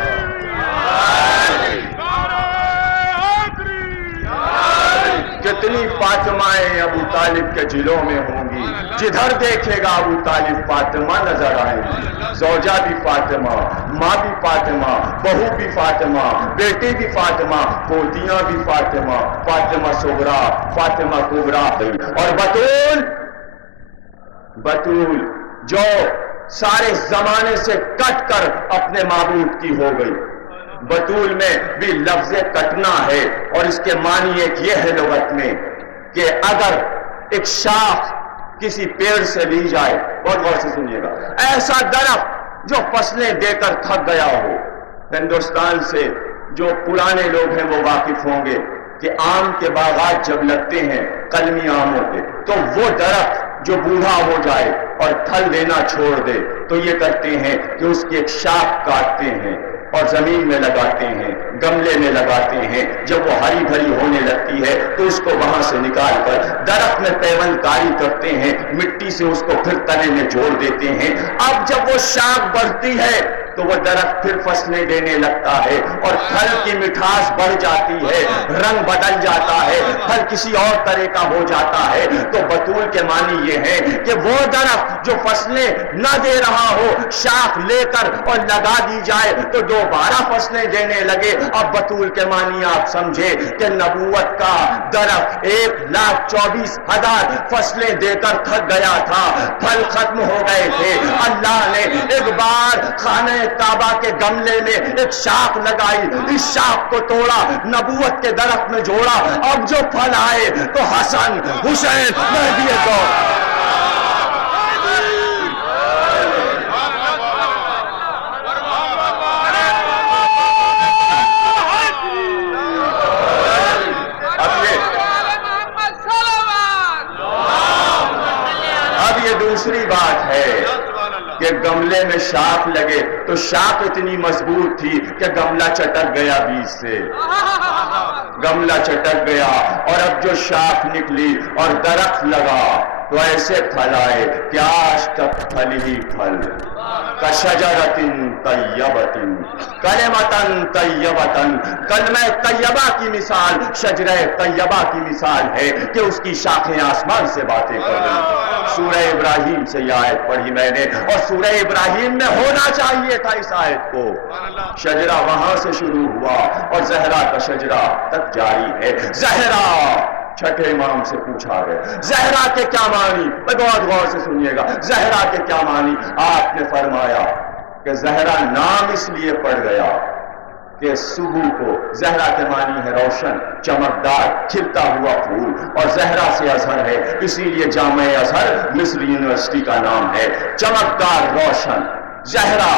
کتنی فاطمائیں ابو طالب کے جلوں میں ہوں گی. جدھر دیکھے گا ابو طالب فاطمہ نظر آئیں گی. زوجہ بھی فاطمہ، ماں بھی فاطمہ، بہو بھی فاطمہ، بیٹی بھی فاطمہ، پوتیاں بھی فاطمہ. فاطمہ صغریٰ، فاطمہ کبریٰ. اور بطول جو سارے زمانے سے کٹ کر اپنے معبود کی ہو گئی. بطول میں بھی لفظ کٹنا ہے اور اس کے معنی ایک یہ ہے لغت میں کہ اگر ایک شاخ کسی پیڑ سے لی جائے، بہت غور سے سنیے گا، ایسا درخت جو فصلیں دے کر تھک گیا ہو. ہندوستان سے جو پرانے لوگ ہیں وہ واقف ہوں گے کہ آم کے باغات جب لگتے ہیں کلمی آموں کے تو وہ درخت جو بوڑھا ہو جائے اور پھل دینا چھوڑ دے تو یہ کرتے ہیں کہ اس کی ایک شاخ کاٹتے ہیں اور زمین میں لگاتے ہیں، گملے میں لگاتے ہیں. جب وہ ہری بھری ہونے لگتی ہے تو اس کو وہاں سے نکال کر درخت میں پیوند کاری کرتے ہیں، مٹی سے اس کو پھر تنے میں جوڑ دیتے ہیں. اب جب وہ شاخ بڑھتی ہے تو وہ درخت پھر فصلیں دینے لگتا ہے اور پھل کی مٹھاس بڑھ جاتی ہے، رنگ بدل جاتا ہے، پھل کسی اور طرح کا ہو جاتا ہے. تو بطول کے معنی یہ ہے کہ وہ درخت جو فصلیں نہ دے رہا ہو شاخ لے کر اور لگا دی جائے تو دوبارہ فصلیں دینے لگے. اب بطول کے معنی آپ سمجھے کہ نبوت کا درخت 1,24,000 فصلیں دے کر تھک گیا تھا، پھل ختم ہو گئے تھے. اللہ نے ایک بار خانہ کعبہ کے گملے میں ایک شاخ لگائی، اس شاخ کو توڑا، نبوت کے درخت میں جوڑا. اب جو پھل آئے تو حسن، حسین، مہدی دور. اب یہ دوسری بات ہے کہ گملے میں شاخ لگے تو شاخ اتنی مضبوط تھی کہ گملہ چٹک گیا بیچ سے، گملہ چٹک گیا. اور اب جو شاخ نکلی اور درخت لگا تو ایسے پھل آئے کہ آج تک پھل ہی پھل. کشجرۃ طیبۃ کلمۃ طیبۃ. کلمہ طیبہ کی مثال شجرہ طیبہ کی مثال ہے کہ اس کی شاخیں آسمان سے باتیں کر رہی ہیں. سورہ ابراہیم سے یہ آیت پڑھی میں نے، اور سورہ ابراہیم میں ہونا چاہیے تھا اس آیت کو۔ شجرہ وہاں سے شروع ہوا اور زہرا کا شجرہ تک جاری ہے۔ زہرا، چھٹے امام سے پوچھا گیا زہرا کے کیا معنی؟ بہت غور سے سنیے گا، زہرا کے کیا معنی؟ آپ نے فرمایا کہ زہرا نام اس لیے پڑ گیا کہ صبح کو، زہرا کے معنی ہے روشن، چمکدار، کھلتا ہوا پھول، اور زہرا سے ازہر ہے، اسی لیے جامعہ ازہر مصر یونیورسٹی کا نام ہے، چمکدار، روشن۔ زہرا،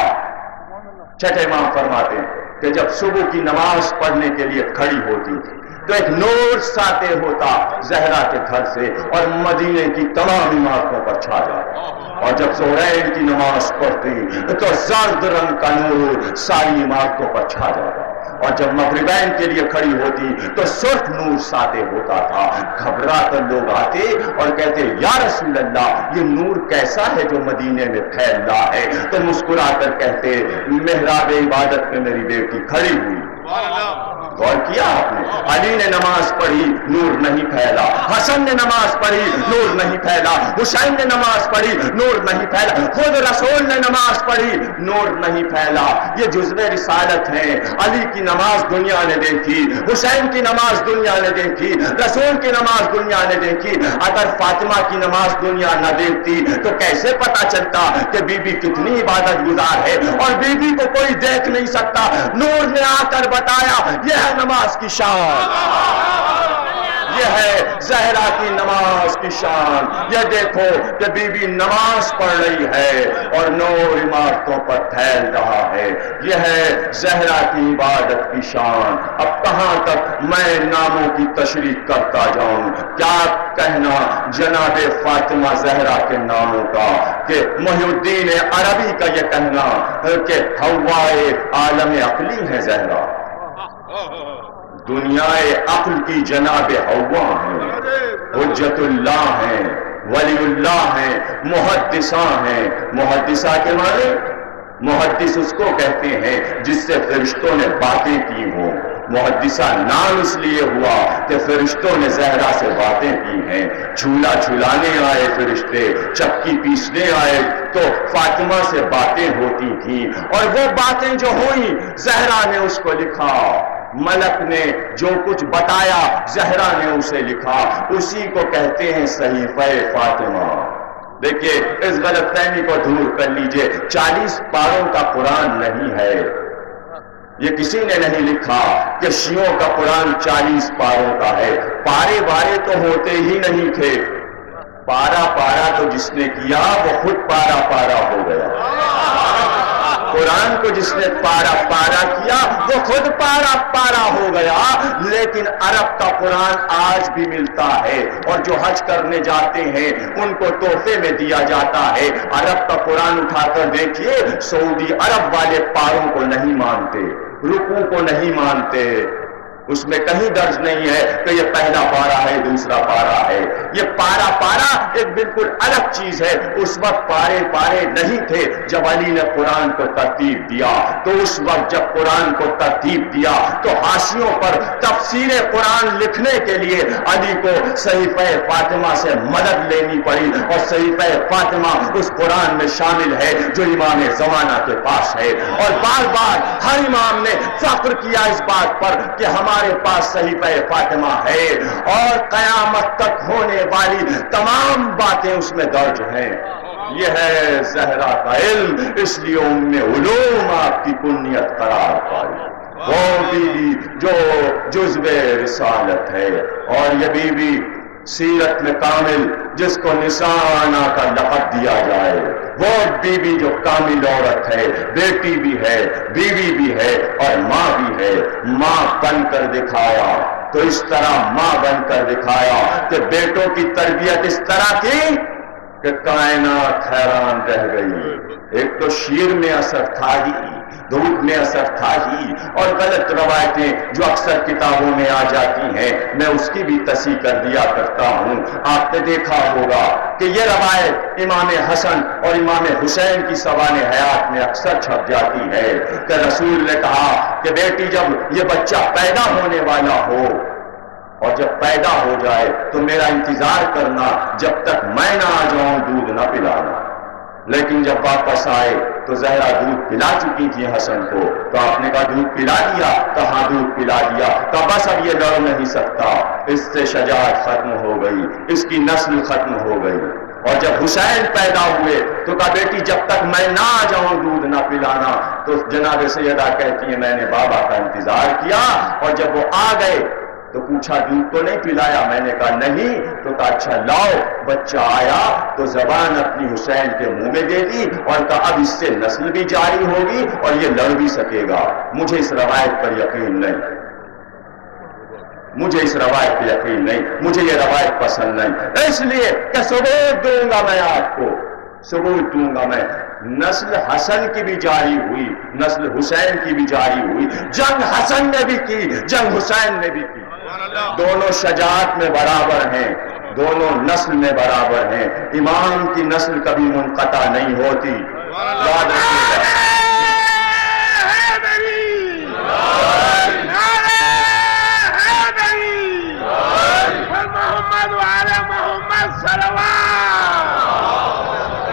چھٹے امام فرماتے ہیں کہ جب صبح کی نماز پڑھنے کے لیے کھڑی ہوتی تھی تو ایک نور ساطع ہوتا زہرا کے گھر سے اور مدینے کی تمام عمارتوں پر چھا جاتا، اور جب ظہرین کی نماز پڑھتی تو زرد رنگ کا نور ساری عمارتوں پر چھا جاتا، اور جب مغربین کے لیے کھڑی ہوتی تو سرخ نور ساطع ہوتا تھا۔ گھبرا کر لوگ آتے اور کہتے یا رسول اللہ یہ نور کیسا ہے جو مدینے میں پھیل رہا ہے؟ تو مسکرا کر کہتے محراب عبادت میں میری بیٹی کھڑی ہوئی۔ غور کیا آپ نے؟ علی نے نماز پڑھی، نور نہیں پھیلا، حسن نے نماز پڑھی، نور نہیں پھیلا، حسین نے نماز پڑھی، نور نہیں پھیلا، خود رسول نے نماز پڑھی، نور نہیں پھیلا۔ یہ جزو رسالت ہیں۔ علی کی نماز دنیا نے دیکھی، حسین کی نماز دنیا نے دیکھی، رسول کی نماز دنیا نے دیکھی۔ اگر فاطمہ کی نماز دنیا نہ دیکھتی تو کیسے پتا چلتا کہ بی بی کتنی عبادت گزار ہے؟ اور بی بی کو کوئی دیکھ نہیں سکتا، نور نے آ کر بتایا یہ ہے نماز کی شان، یہ ہے زہرا کی نماز کی شان۔ یہ دیکھو کہ بی بی نماز پڑھ رہی ہے اور نور عمارتوں پر پھیل رہا ہے، یہ ہے زہرا کی عبادت کی شان۔ اب کہاں تک میں ناموں کی تشریح کرتا جاؤں؟ کیا کہنا جناب فاطمہ زہرا کے ناموں کا، کہ محی الدین عربی کا یہ کہنا کہ حوائے عالم عقلی ہے زہرا، دنیائے عقل کی جناب حوا ہیں، حجت اللہ ہیں، ولی اللہ ہیں، محدثہ ہیں۔ محدثہ کے معنی، محدث اس کو کہتے ہیں جس سے فرشتوں نے باتیں کی ہوں۔ محدثہ نام اس لیے ہوا کہ فرشتوں نے زہرا سے باتیں کی ہیں۔ جھولا جھولانے آئے فرشتے، چکی پیسنے آئے تو فاطمہ سے باتیں ہوتی تھیں، اور وہ باتیں جو ہوئیں زہرا نے اس کو لکھا، ملک نے جو کچھ بتایا زہرا نے اسے لکھا، اسی کو کہتے ہیں صحیفہ فاطمہ۔ دیکھیے اس غلط فہمی کو دور کر لیجئے، 40 پاروں کا قرآن نہیں ہے، یہ کسی نے نہیں لکھا کہ شیعوں کا قرآن 40 پاروں کا ہے۔ پارے بارے تو ہوتے ہی نہیں تھے، پارا پارا تو جس نے کیا وہ خود پارا پارا ہو گیا، قرآن کو جس نے پارا پارا کیا وہ خود پارا پارا ہو گیا۔ لیکن عرب کا قرآن آج بھی ملتا ہے، اور جو حج کرنے جاتے ہیں ان کو تحفے میں دیا جاتا ہے۔ عرب کا قرآن اٹھا کر دیکھیے، سعودی عرب والے پاروں کو نہیں مانتے، رکوع کو نہیں مانتے، اس میں کہیں درج نہیں ہے کہ یہ پہلا پارا ہے دوسرا پارا ہے۔ یہ پارا پارا ایک بالکل الگ چیز ہے۔ اس وقت پارے پارے نہیں تھے جب علی نے قرآن کو ترتیب دیا، تو اس وقت جب قرآن کو ترتیب دیا تو حاشیوں پر تفسیر قرآن لکھنے کے لیے علی کو صحیفہ فاطمہ سے مدد لینی پڑی، اور صحیفہ فاطمہ اس قرآن میں شامل ہے جو امام زمانہ کے پاس ہے۔ اور بار بار ہر امام نے فخر کیا اس بات پر کہ ہمارے پاس صحیفہ فاطمہ ہے، اور قیامت تک ہونے والی تمام باتیں اس میں درج ہیں۔ یہ ہے زہرا کا علم، اس لیے ام علوم آپ کی کنیت قرار پائی۔ وہ بیوی جو جزو رسالت ہے، اور یہ بیوی سیرت میں کامل جس کو نسانہ کا لقب دیا جائے، وہ بیوی جو کامل عورت ہے، بیٹی بھی ہے، بیوی بھی ہے، اور ماں بھی ہے۔ ماں بن کر دکھایا تو اس طرح ماں بن کر دکھایا کہ بیٹوں کی تربیت اس طرح کی کہ کائنات حیران رہ گئی۔ ایک تو شیر میں اثر تھا ہی، دودھ میں اثر تھا ہی، اور غلط روایتیں جو اکثر کتابوں میں آ جاتی ہیں میں اس کی بھی تصحیح کر دیا کرتا ہوں۔ آپ نے دیکھا ہوگا کہ یہ روایت امام حسن اور امام حسین کی سوانح حیات میں اکثر چھپ جاتی ہے کہ رسول نے کہا کہ بیٹی جب یہ بچہ پیدا ہونے والا ہو اور جب پیدا ہو جائے تو میرا انتظار کرنا جب تک میں نہ آ جاؤں نہ پلانا. لیکن جب واپس آئے تو زہرا دودھ پلا چکی تھی حسن کو. تو آپ نے کہا دودھ پلا دیا؟ کہاں دودھ پلا دیا. کہا بس اب یہ لڑ نہیں سکتا، اس سے شجاعت ختم ہو گئی، اس کی نسل ختم ہو گئی. اور جب حسین پیدا ہوئے تو کہا بیٹی جب تک میں نہ آ جاؤں دودھ نہ پلانا. تو جناب سیدہ کہتی ہیں میں نے بابا کا انتظار کیا، اور جب وہ آ گئے تو پوچھا دودھ تو نہیں پلایا؟ میں نے کہا نہیں. تو کہا اچھا لاؤ. بچہ آیا تو زبان اپنی حسین کے منہ میں دے دی اور کہا اب اس سے نسل بھی جاری ہوگی اور یہ لڑ بھی سکے گا. مجھے اس روایت پر یقین نہیں، مجھے اس روایت پہ یقین نہیں، مجھے یہ روایت پسند نہیں. اس لیے کہ ثبوت دوں گا میں آپ کو، ثبوت دوں گا میں. نسل حسن کی بھی جاری ہوئی، نسل حسین کی بھی جاری ہوئی. جنگ حسن نے بھی کی، جنگ حسین نے بھی کی. دونوں شجاعت میں برابر ہیں، دونوں نسل میں برابر ہیں. امام کی نسل کبھی منقطع نہیں ہوتی. یاد رکھیے گا.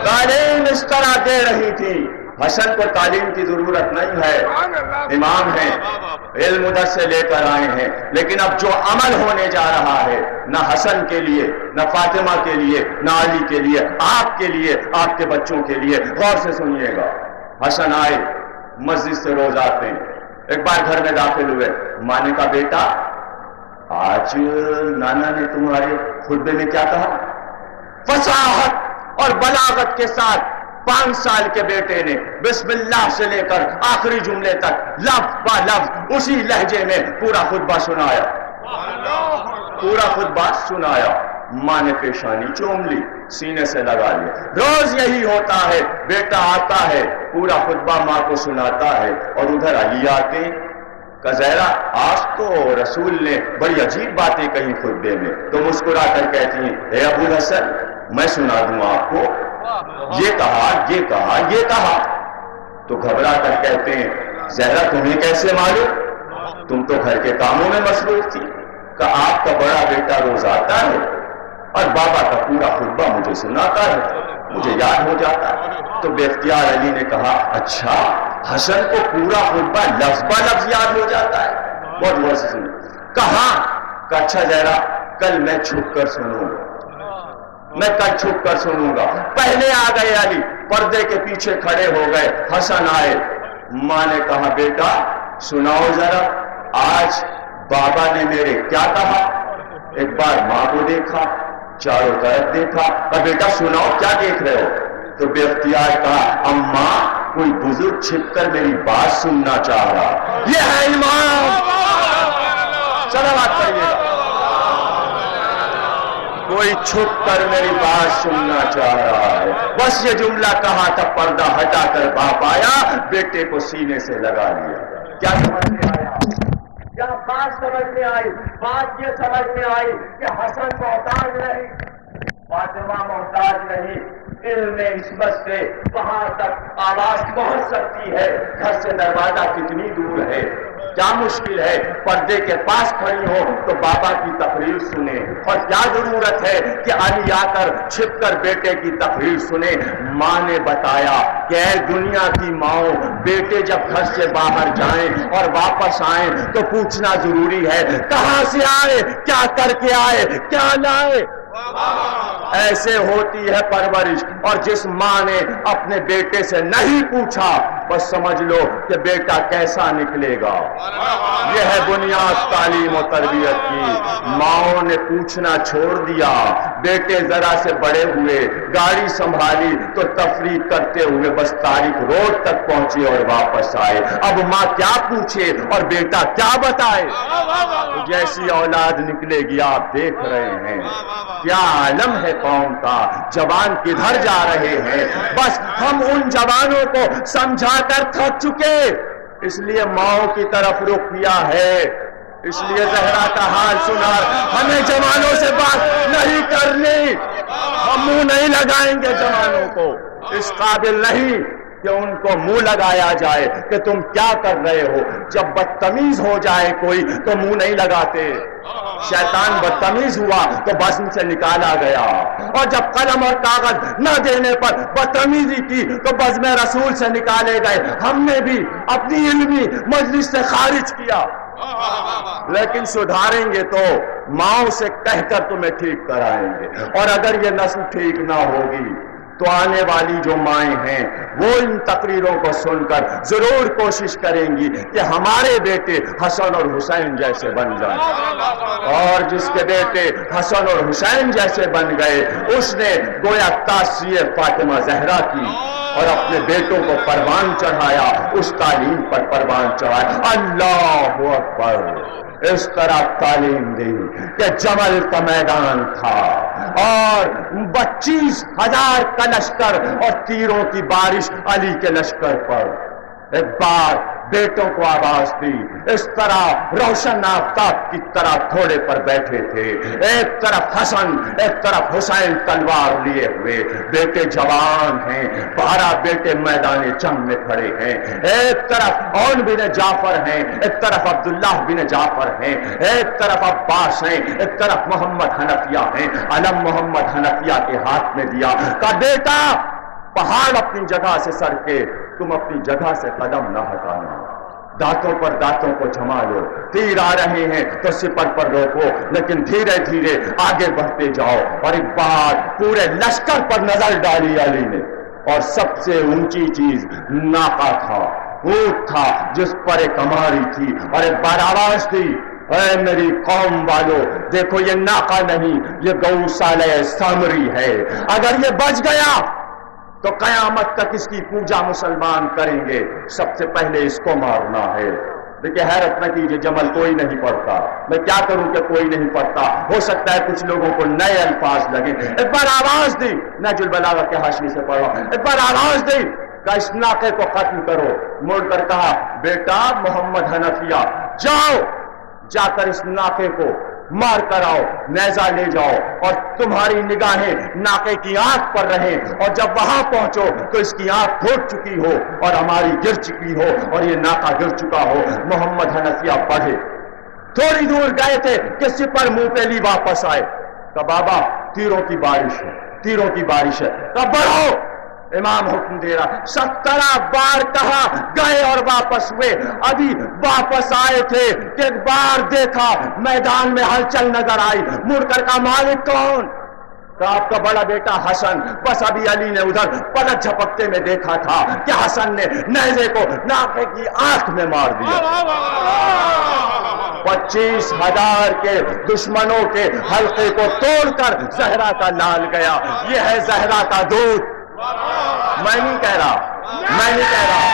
تعلیم اس طرح دے رہی تھی. حسن کو تعلیم کی ضرورت نہیں ہے، امام ہیں، علم ادھر سے لے کر آئے ہیں. لیکن اب جو عمل ہونے جا رہا ہے نہ حسن کے لیے، نہ فاطمہ کے لیے، نہ علی کے لیے، آپ کے لیے، آپ کے بچوں کے لیے. غور سے سنیے گا. حسن آئے، مسجد سے روز آتے ہیں. ایک بار گھر میں داخل ہوئے. ماں نے کہا بیٹا آج نانا نے تمہارے خطبے میں کیا کہا؟ فصاحت اور بلاغت کے ساتھ 5 سال کے بیٹے نے بسم اللہ سے لے کر آخری جملے تک لفظ با لفظ اسی لہجے میں پورا خطبہ سنایا، پورا خطبہ سنایا. ماں نے پیشانی چوم لی، سینے سے لگا لیا. روز یہی ہوتا ہے، بیٹا آتا ہے پورا خطبہ ماں کو سناتا ہے اور ادھر علی آتے ہیں. کہ زہرا آج تو رسول نے بڑی عجیب باتیں کہیں خطبے میں. تو مسکرا کر کہتی ہیں اے ابو الحسن میں سنا دوں آپ کو، یہ کہا یہ کہا یہ کہا. تو گھبرا کر کہتے ہیں زہرا تمہیں کیسے معلوم؟ تم تو گھر کے کاموں میں مصروف تھی. کہ آپ کا بڑا بیٹا روز آتا ہے اور بابا کا پورا خطبہ مجھے سناتا ہے، مجھے یاد ہو جاتا ہے. تو بے اختیار علی نے کہا اچھا حسن کو پورا خطبہ لفظ با لفظ یاد ہو جاتا ہے؟ بہت غور سے سنو. کہاں؟ کہ اچھا زہرا کل میں چھپ کر سنوں گا، میں کل چھپ کر سنوں گا. پہلے آ گئے علی، پردے کے پیچھے کھڑے ہو گئے. حسن آئے. ماں نے کہا بیٹا سناؤ ذرا آج بابا نے میرے کیا کہا. ایک بار ماں کو دیکھا، چاروں طرف دیکھا. کہا بیٹا سناؤ کیا دیکھ رہے ہو؟ تو بے اختیار کہا اماں کوئی بزرگ چھپ کر میری بات سننا چاہ رہا. یہ ہے امام. صلوات پڑھیے گا. کوئی چھپ کر میری بات سننا چاہ رہا ہے. بس یہ جملہ کہا تھا، پردہ ہٹا کر باپ آیا، بیٹے کو سینے سے لگا لیا. کیا سمجھ میں آیا؟ کیا بات سمجھ میں آئی؟ بات یہ سمجھ میں آئی کہ حسن محتاج نہیں، فاطمہ محتاج نہیں. علم نسبت سے کہاں تک آواز پہنچ سکتی ہے، گھر سے دروازہ کتنی دور ہے. کیا مشکل ہے پردے کے پاس کھڑی ہو تو بابا کی تقریر سنے. اور کیا ضرورت ہے کہ علی آ کر چھپ کر بیٹے کی تقریر سنے. ماں نے بتایا کہ اے دنیا کی ماؤں، بیٹے جب گھر سے باہر جائیں اور واپس آئیں تو پوچھنا ضروری ہے کہاں سے آئے، کیا کر کے آئے، کیا لائے. ایسے ہوتی ہے پرورش. اور جس ماں نے اپنے بیٹے سے نہیں پوچھا بس سمجھ لو کہ بیٹا کیسا نکلے گا. یہ ہے بنیاد تعلیم و تربیت کی. ماؤں نے پوچھنا چھوڑ دیا. بیٹے ذرا سے بڑے ہوئے، گاڑی سنبھالی تو تفریح کرتے ہوئے بس تاریخ روڈ تک پہنچے اور واپس آئے. اب ماں کیا پوچھے اور بیٹا کیا بتائے. جیسی اولاد نکلے گی آپ دیکھ رہے ہیں. کیا عالم ہے قوم کا، جوان کدھر جا رہے ہیں. بس ہم ان جوانوں کو سمجھا کر تھک چکے، اس لیے ماؤں کی طرف رخ کیا ہے. اس لیے زہرا کا حال سنا. ہمیں جوانوں سے بات نہیں کرنی، ہم منہ نہیں لگائیں گے جوانوں کو، اس قابل نہیں. کہ ان کو منہ لگایا جائے کہ تم کیا کر رہے ہو. جب بدتمیز ہو جائے کوئی تو منہ نہیں لگاتے. شیطان بدتمیز ہوا تو بزم سے نکالا گیا، اور جب قلم اور کاغذ نہ دینے پر بدتمیزی کی تو بزم رسول سے نکالے گئے. ہم نے بھی اپنی علمی مجلس سے خارج کیا، لیکن سدھاریں گے تو ماؤں سے کہہ کر تمہیں ٹھیک کرائیں گے. اور اگر یہ نسل ٹھیک نہ ہوگی تو آنے والی جو مائیں ہیں وہ ان تقریروں کو سن کر ضرور کوشش کریں گی کہ ہمارے بیٹے حسن اور حسین جیسے بن جائیں. اور جس کے بیٹے حسن اور حسین جیسے بن گئے اس نے گویا تاسیہ فاطمہ زہرا کی اور اپنے بیٹوں کو پروان چڑھایا، اس تعلیم پر پروان چڑھایا. اللہ اکبر. اس طرح تعلیم دی کہ جمل کا میدان تھا اور 25,000 کا لشکر اور تیروں کی بارش علی کے لشکر پر. ایک بار بیٹوں کو آواز دی، اس طرح روشن آفتاب کی طرح گھوڑے پر بیٹھے تھے، ایک طرف حسن ایک طرف حسین تلوار لیے ہوئے. بیٹے جوان ہیں، 12 بیٹے میدان جنگ میں کھڑے ہیں. ایک طرف عون بن جعفر ہیں، ایک طرف عبداللہ بن جعفر ہیں، ایک طرف عباس ہیں، ایک طرف محمد حنفیہ ہیں. علم محمد حنفیہ کے ہاتھ میں دیا، کہا بیٹا پہاڑ اپنی جگہ سے سر کے، تم اپنی جگہ سے قدم نہ ہٹانا. دانتوں پر دانتوں کو جما لو. تیر آ رہے ہیں تو سپر پر روکو، لیکن دھیرے دھیرے آگے بڑھتے جاؤ. اور ایک بار پورے لشکر پر نظر ڈالی علی نے، اور سب سے اونچی چیز ناقہ تھا، اونٹ تھا جس پر ایک اماری تھی. اور ایک بار آواز دی، اے میری قوم والو، دیکھو یہ ناقہ نہیں، یہ گوسالہ سامری ہے. اگر یہ بچ گیا تو قیامت تک اس کی پوجا مسلمان کریں گے. سب سے پہلے اس کو مارنا ہے. دیکھیں حیرت نہ کیجیے، جمل کوئی نہیں پڑھتا. میں کیا کروں کہ کوئی نہیں پڑھتا؟ ہو سکتا ہے کچھ لوگوں کو نئے الفاظ لگے. ایک بار آواز دی، نہج البلاغہ کے حاشیے سے پڑھا، ایک بار آواز دی کہ اس ناقے کو ختم کرو. مڑ کر کہا بیٹا محمد حنفیہ جاؤ، جا کر اس ناقے کو مار کر آؤ، نیزہ لے جاؤ اور تمہاری نگاہیں ناقے کی آنکھ پر رہیں، اور جب وہاں پہنچو تو اس کی آنکھ پھوٹ چکی ہو اور ہماری گر چکی ہو اور یہ ناقہ گر چکا ہو. محمد حنفیہ پڑھے، تھوڑی دور گئے تھے کہ سپر منہ پہ لی واپس آئے. کہ بابا تیروں کی بارش ہے، تیروں کی بارش ہے. کہ بڑھو، امام حکم دے رہا. 17 بار کہا، گئے اور واپس ہوئے. ابھی واپس آئے تھے کہ ایک بار دیکھا میدان میں ہلچل نظر آئی. مڑ کر کہا مالک کون؟ کہا آپ کا بڑا بیٹا حسن. بس ابھی علی نے ادھر پلک جھپکتے میں دیکھا تھا کہ حسن نے نیزے کو ناقے کی آنکھ میں مار دیا. 25,000 کے دشمنوں کے حلقے کو توڑ کر زہرا کا لال گیا. یہ ہے زہرا کا دودھ. میں نہیں کہہ رہا، میں نہیں کہہ رہا،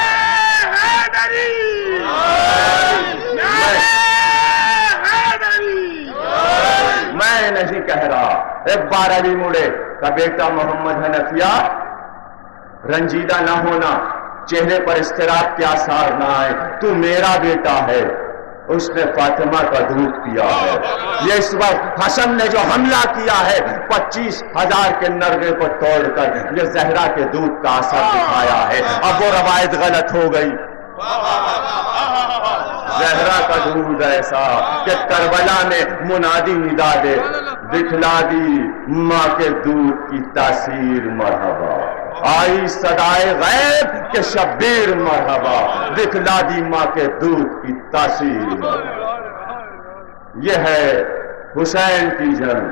میں نہیں کہہ رہا. ایک بار علی مڑے کا بیٹا محمد حنفیہ رنجیدہ نہ ہونا، چہرے پر اضطراب کے آثار نہ آئے. تو میرا بیٹا ہے، اس نے فاطمہ کا دودھ پیا ہے. یہ اس وقت حسن نے جو حملہ کیا ہے 25,000 کے نرغے کو توڑ کر یہ زہرا کے دودھ کا اثر دکھایا ہے. اب وہ روایت غلط ہو گئی. زہرا کا دودھ ایسا کہ کربلا میں منادی ندا دے، دکھلا دی ماں کے دودھ کی تاثیر مرحبا. آئی صدائے غیب کہ شبیر مرحبا، دکھلا دی ماں کے دودھ کی تاثیر. یہ ہے حسین کی جنگ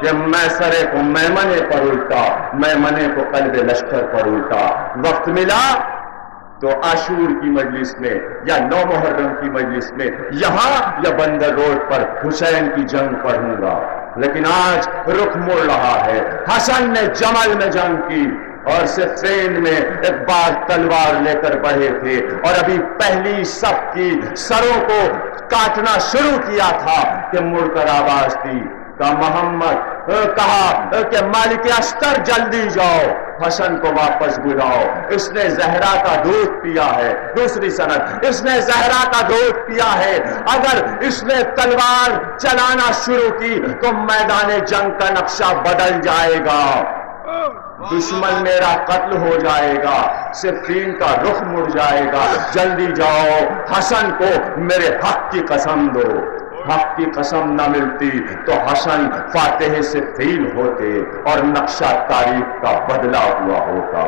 کہ میسرے کو میمنے پر الٹا، میمنے کو قلب لشکر پر الٹا. وقت ملا تو عاشور کی مجلس میں یا 9 محرم کی مجلس میں یہاں یا بندر روڈ پر حسین کی جنگ پڑھوں گا. لیکن آج رخ مڑ رہا ہے. حسن نے جمل میں جنگ کی اور صفین میں ایک بار تلوار لے کر بڑھے تھے اور ابھی پہلی صف کی سروں کو کاٹنا شروع کیا تھا کہ مڑ کر آواز دی کہ محمد، کہا کہ مالک اشتر جلدی جاؤ، حسن کو واپس بلاؤ، اس نے زہرا کا دودھ پیا ہے. دوسری سند، اس نے زہرا کا دودھ پیا ہے. اگر اس نے تلوار چلانا شروع کی تو میدان جنگ کا نقشہ بدل جائے گا. دشمن میرا قتل ہو جائے گا، صفین کا رخ مڑ جائے گا، جلدی جاؤ حسن کو میرے حق کی قسم دو۔ حق کی قسم نہ ملتی تو حسن فاتح صفین ہوتے اور نقشہ تاریخ کا بدلا ہوا ہوتا۔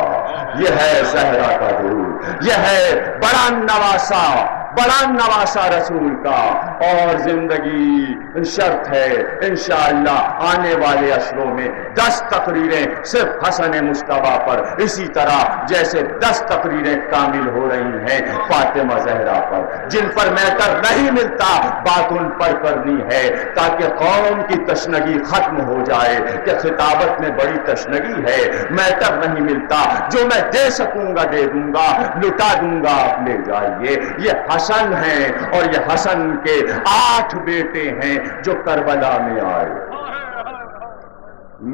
یہ ہے زہرا کا دور، یہ ہے بڑا نواسا رسول کا، اور زندگی شرط ہے انشاءاللہ آنے والے اشروں میں 10 تقریریں صرف حسن مصطفیٰ پر، اسی طرح جیسے 10 تقریریں کامل ہو رہی ہیں فاطمہ زہرا پر، جن پر میٹر نہیں ملتا بات ان پر کرنی ہے تاکہ قوم کی تشنگی ختم ہو جائے کہ خطابت میں بڑی تشنگی ہے، میٹر نہیں ملتا، جو میں دے سکوں گا دے دوں گا، لٹا دوں گا آپ لے جائیے۔ یہ حسن ہیں اور یہ حسن کے 8 بیٹے ہیں جو کربلا میں آئے۔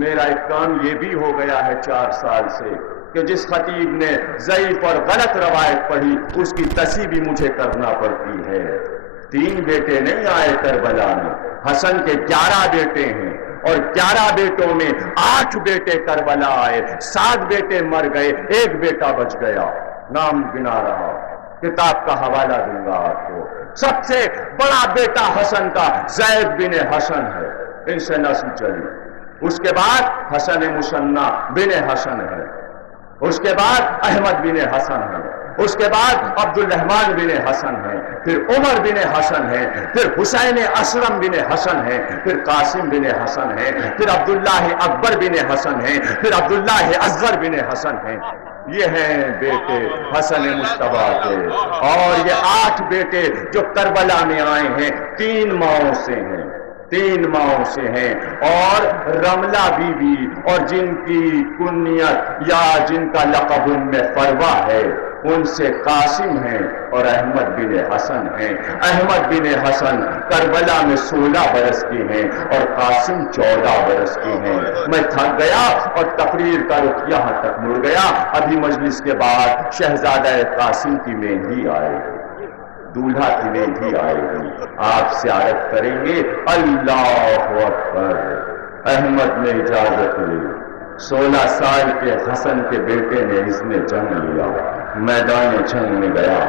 میرا ایک کام یہ بھی ہو گیا ہے 4 سال سے کہ جس خطیب نے ضعیف اور غلط روایت پڑھی اس کی تصحیح بھی مجھے کرنا پڑتی ہے۔ 3 بیٹے نہیں آئے کربلا میں، حسن کے 11 بیٹے ہیں، اور 11 بیٹوں میں 8 بیٹے کربلا آئے، 7 بیٹے مر گئے، 1 بیٹا بچ گیا، نام گنا رہا، کتاب کا حوالہ دوں گا آپ کو۔ سب سے بڑا بیٹا حسن کا زید بن حسن ہے، ان سے نسل چلی۔ اس کے بعد حسن مصنع بن حسن ہے، اس کے بعد احمد بن حسن ہے، اس کے بعد عبد الرحمن بن حسن ہے، پھر عمر بن حسن ہے، پھر حسین اسلم بن حسن ہے، پھر قاسم بن حسن ہے، پھر عبداللہ اکبر بن حسن ہے، پھر عبداللہ اصغر بن حسن ہے۔ یہ ہیں بیٹے حسن مصطفیٰ کے، اور یہ 8 بیٹے جو کربلا میں آئے ہیں 3 ماؤں سے ہیں، 3 ماؤں سے ہیں، اور رملہ بی بی اور جن کی کنیت یا جن کا لقب ان میں فروا ہے ان سے قاسم ہیں اور احمد بن حسن ہیں۔ احمد بن حسن کربلا میں 16 برس کے ہیں اور قاسم 14 برس کے ہیں۔ میں تھک گیا اور تقریر کا رخ یہاں تک مڑ گیا۔ ابھی مجلس کے بعد شہزادہ قاسم کی مہندی آئے گی، دولہا کی مہندی آئے گی، آپ سے عرض کریں گے اللہ اکبر۔ احمد نے اجازت لی، 16 سال کے حسن کے بیٹے نے اس نے جنگ لیا، میدان جنگ میں گیا،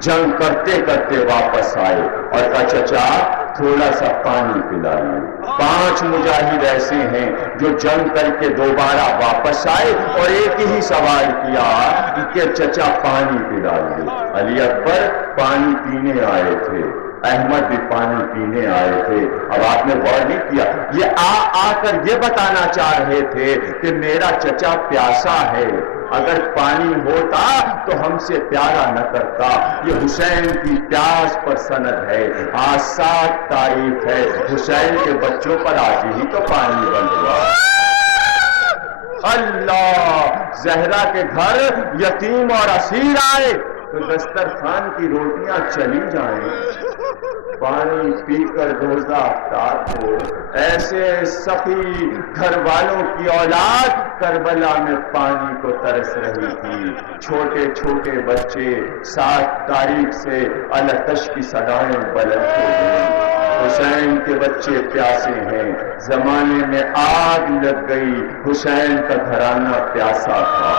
جنگ کرتے کرتے واپس آئے اور کہا چچا تھوڑا سا پانی پلائیے۔ 5 مجاہد ایسے ہیں جو جنگ کر کے دوبارہ واپس آئے اور ایک ہی سوال کیا کہ چچا پانی پلائیے۔ علی اکبر پانی پینے آئے تھے، احمد بھی پانی پینے آئے تھے۔ اب آپ نے غور نہیں کیا، یہ آ کر یہ بتانا چاہ رہے تھے کہ میرا چچا پیاسا ہے، اگر پانی ہوتا تو ہم سے پیارا نہ کرتا۔ یہ حسین کی پیاس پر سند ہے، آج 7 تاریخ ہے، حسین کے بچوں پر آج ہی تو پانی بن گیا۔ اللہ، زہرا کے گھر یتیم اور اسیر آئے تو دسترخوان کی روٹیاں چلی جائیں، پانی پی کر روزہ افطار ہو۔ ایسے سخی گھر والوں کی اولاد کربلا میں پانی کو ترس رہی تھی۔ چھوٹے چھوٹے بچے 7 تاریخ سے التش کی صدائیں بلند ہو گئی۔ حسین کے بچے پیاسے ہیں، زمانے میں آگ لگ گئی، حسین کا گھرانہ پیاسا تھا،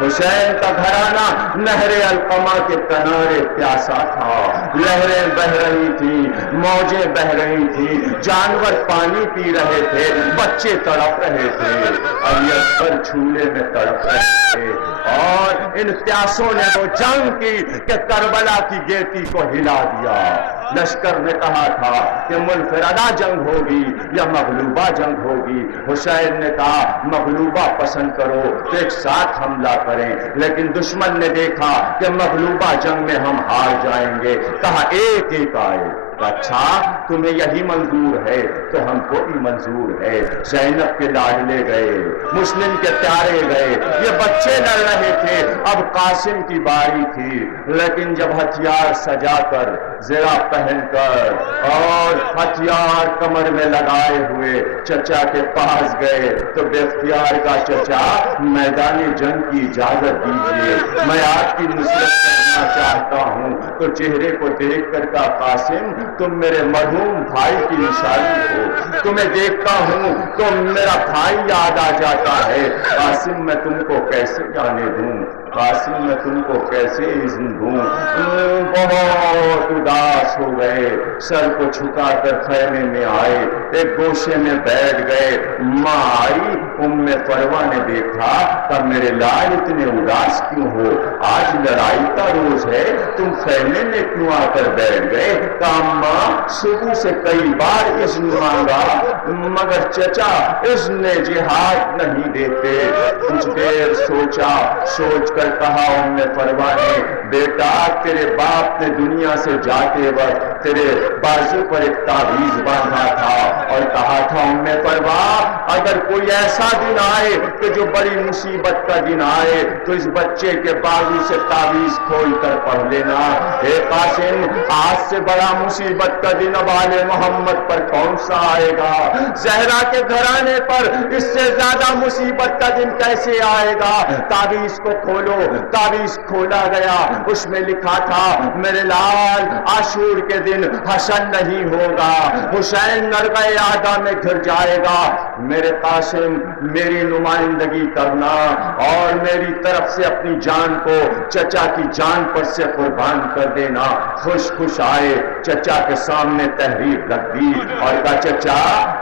حسین کا گھرانہ نہر القمہ کے کنارے پیاسا تھا، لہریں بہ رہی تھیں، موجیں بہ رہی تھیں، جانور پانی پی رہے تھے، بچے تڑپ رہے تھے، علی اکبر جھولے میں تڑپ رہے تھے، اور ان پیاسوں نے وہ جنگ کی کہ کربلا کی گیتی کو ہلا دیا۔ لشکر نے کہا تھا کہ منفردہ جنگ ہوگی یا مغلوبہ جنگ ہوگی، حسین نے کہا مغلوبہ پسند کرو تو ایک ساتھ حملہ کریں، لیکن دشمن نے دیکھا کہ مغلوبہ جنگ میں ہم ہار جائیں گے، کہا ایک ایک آئے۔ اچھا تمہیں یہی منظور ہے تو ہم کو بھی منظور ہے۔ زینب کے لاڈلے گئے، مسلم کے پیارے گئے، یہ بچے لڑ رہے تھے، اب قاسم کی باری تھی، لیکن جب ہتھیار سجا کر، زرہ پہن کر اور ہتھیار کمر میں لگائے ہوئے چچا کے پاس گئے تو بے اختیار کا چچا میدان جنگ کی اجازت دیجیے، میں آپ کی نصرت کرنا چاہتا ہوں، تو چہرے کو دیکھ کر کا قاسم تم میرے مرحوم بھائی کی نشانی ہو، تمہیں دیکھتا ہوں تو میرا بھائی یاد آ جاتا ہے۔ قاسم میں تم کو کیسے جانے دوں، قاسم میں تم کو کیسے اذن دوں۔ بہت اداس ہو گئے، سر کو جھکا کر خیمے میں آئے، ایک گوشے میں بیٹھ گئے۔ ماں آئی، ام فروا نے دیکھا کہ میرے لال اتنے اداس کیوں ہو، آج لڑائی کا روز ہے، تم خیمے میں کیوں آ کر بیٹھ گئے؟ کہا ماں صبح سے کئی بار اذن مانگا مگر چچا اذن جہاد نہیں دیتے۔ کچھ دیر سوچا، سوچ کر کہا ام فروا نے، بیٹا تیرے باپ نے دنیا سے جاتے وقت تیرے بازو پر ایک تعویذ باندھا تھا اور کہا تھا ام فروا اگر کوئی ایسا دن آئے کہ جو بڑی مصیبت کا دن آئے تو اس بچے کے بازو سے تعویذ کھول کر پڑھ لینا۔ اے قاسم آج سے بڑا مصیبت کا دن اب آل محمد پر کون سا آئے گا؟ زہرا کے گھرانے پر اس سے زیادہ مصیبت کا دن کیسے آئے گا؟ تعویذ کو کھولو۔ تعویذ کھولا گیا، اس میں لکھا تھا میرے لال عاشور کے دن حشر نہیں ہوگا، حسین نرغہ اعداء میں گر جائے گا۔ میرے قاسم میری نمائندگی کرنا اور میری طرف سے اپنی جان کو چچا کی جان پر سے قربان کر دینا۔ خوش خوش آئے، چچا کے سامنے تحریر رکھ دی اور کہا چچا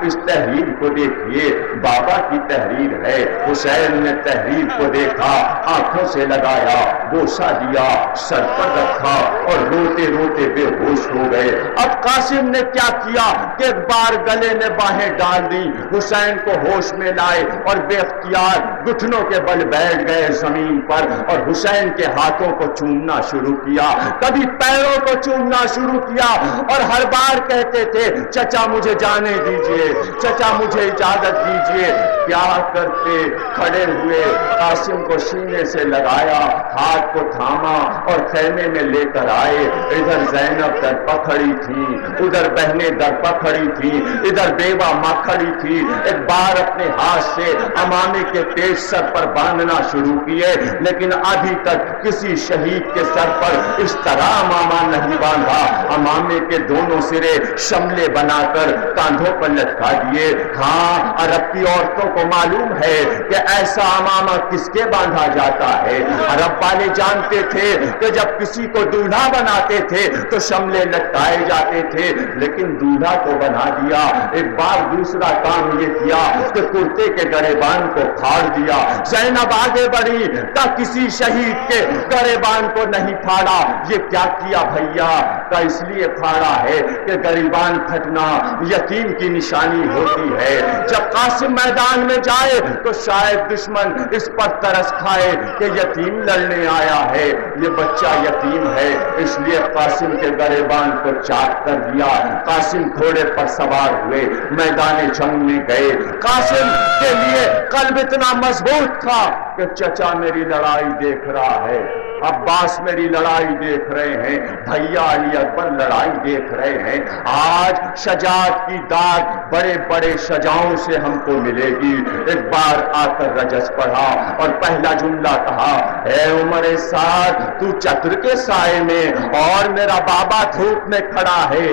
اس تحریر کو دیکھیے، بابا کی تحریر ہے۔ حسین نے تحریر کو دیکھا، آنکھوں سے لگایا، بوسہ دیا، سر پر رکھا اور روتے روتے بے ہوش ہو گئے۔ اب قاسم نے کیا کیا کہ ایک بار گلے میں باہیں ڈال دی، حسین کو ہوش میں لائے اور بے اختیار گھٹنوں کے بل بیٹھ گئے زمین پر اور حسین کے ہاتھوں کو چومنا شروع کیا، کبھی پیروں کو چومنا شروع کیا اور ہر بار کہتے تھے چچا مجھے جانے دیجئے، چچا مجھے اجازت دیجئے۔ کیا کرتے؟ کھڑے ہوئے، قاسم کو سینے سے لگایا، ہاتھ کو تھاما اور خیمے میں لے کر آئے۔ ادھر زینب در پر کھڑی تھی، ادھر بہنیں در پر کھڑی تھی، ادھر بیوہ ماں کھڑی تھی۔ ایک بار اپنے ہاتھ سے امامے کے تیز سر پر باندھنا شروع کیے، لیکن ابھی تک کسی شہید کے سر پر اس طرح امامہ نہیں باندھا۔ امامے کے دونوں سرے شملے بنا کر کاندھوں پر لٹکا دیے۔ ہاں عرب کی عورتوں کو معلوم ہے کہ ایسا امامہ کس کے باندھا جاتا ہے۔ عرب والے جانتے تھے کہ جب کسی کو دولہا بناتے تھے تو شملے لٹکائے جاتے تھے، لیکن دولہا کو بنا دیا۔ ایک بار دوسرا کام یہ کیا کہ کرتے کے گریبان کو پھاڑ دیا۔ زینب آگے بڑھی کہ کسی شہید کے گریبان کو نہیں پھاڑا۔ یہ کیا کیا بھیا؟ کہ اس لیے پھاڑا ہے کہ گریبان پھٹنا یتیم کی نشانی ہوتی ہے۔ جب قاسم میدان میں جائے تو شاید دشمن اس پر ترس کھائے کہ یتیم لڑنے آیا ہے، یہ بچہ یتیم ہے، اس لیے قاسم کے گریبان کو چاک کر دیا۔ قاسم گھوڑے پر سوار ہوئے، میدان جنگ میں گئے۔ قاسم کے لیے قلب اتنا مضبوط تھا کہ چچا میری لڑائی دیکھ رہا ہے، عباس میری لڑائی دیکھ رہے ہیں، بھیا علی اکبر لڑائی دیکھ رہے ہیں۔ آج شجاعت کی داد بڑے بڑے شجاعوں سے ہم کو ملے گی۔ ایک بار آ کر رجس پڑھا اور پہلا جملہ کہا، اے عمر سعد تو چتر کے سائے میں اور میرا بابا دھوپ میں کھڑا ہے،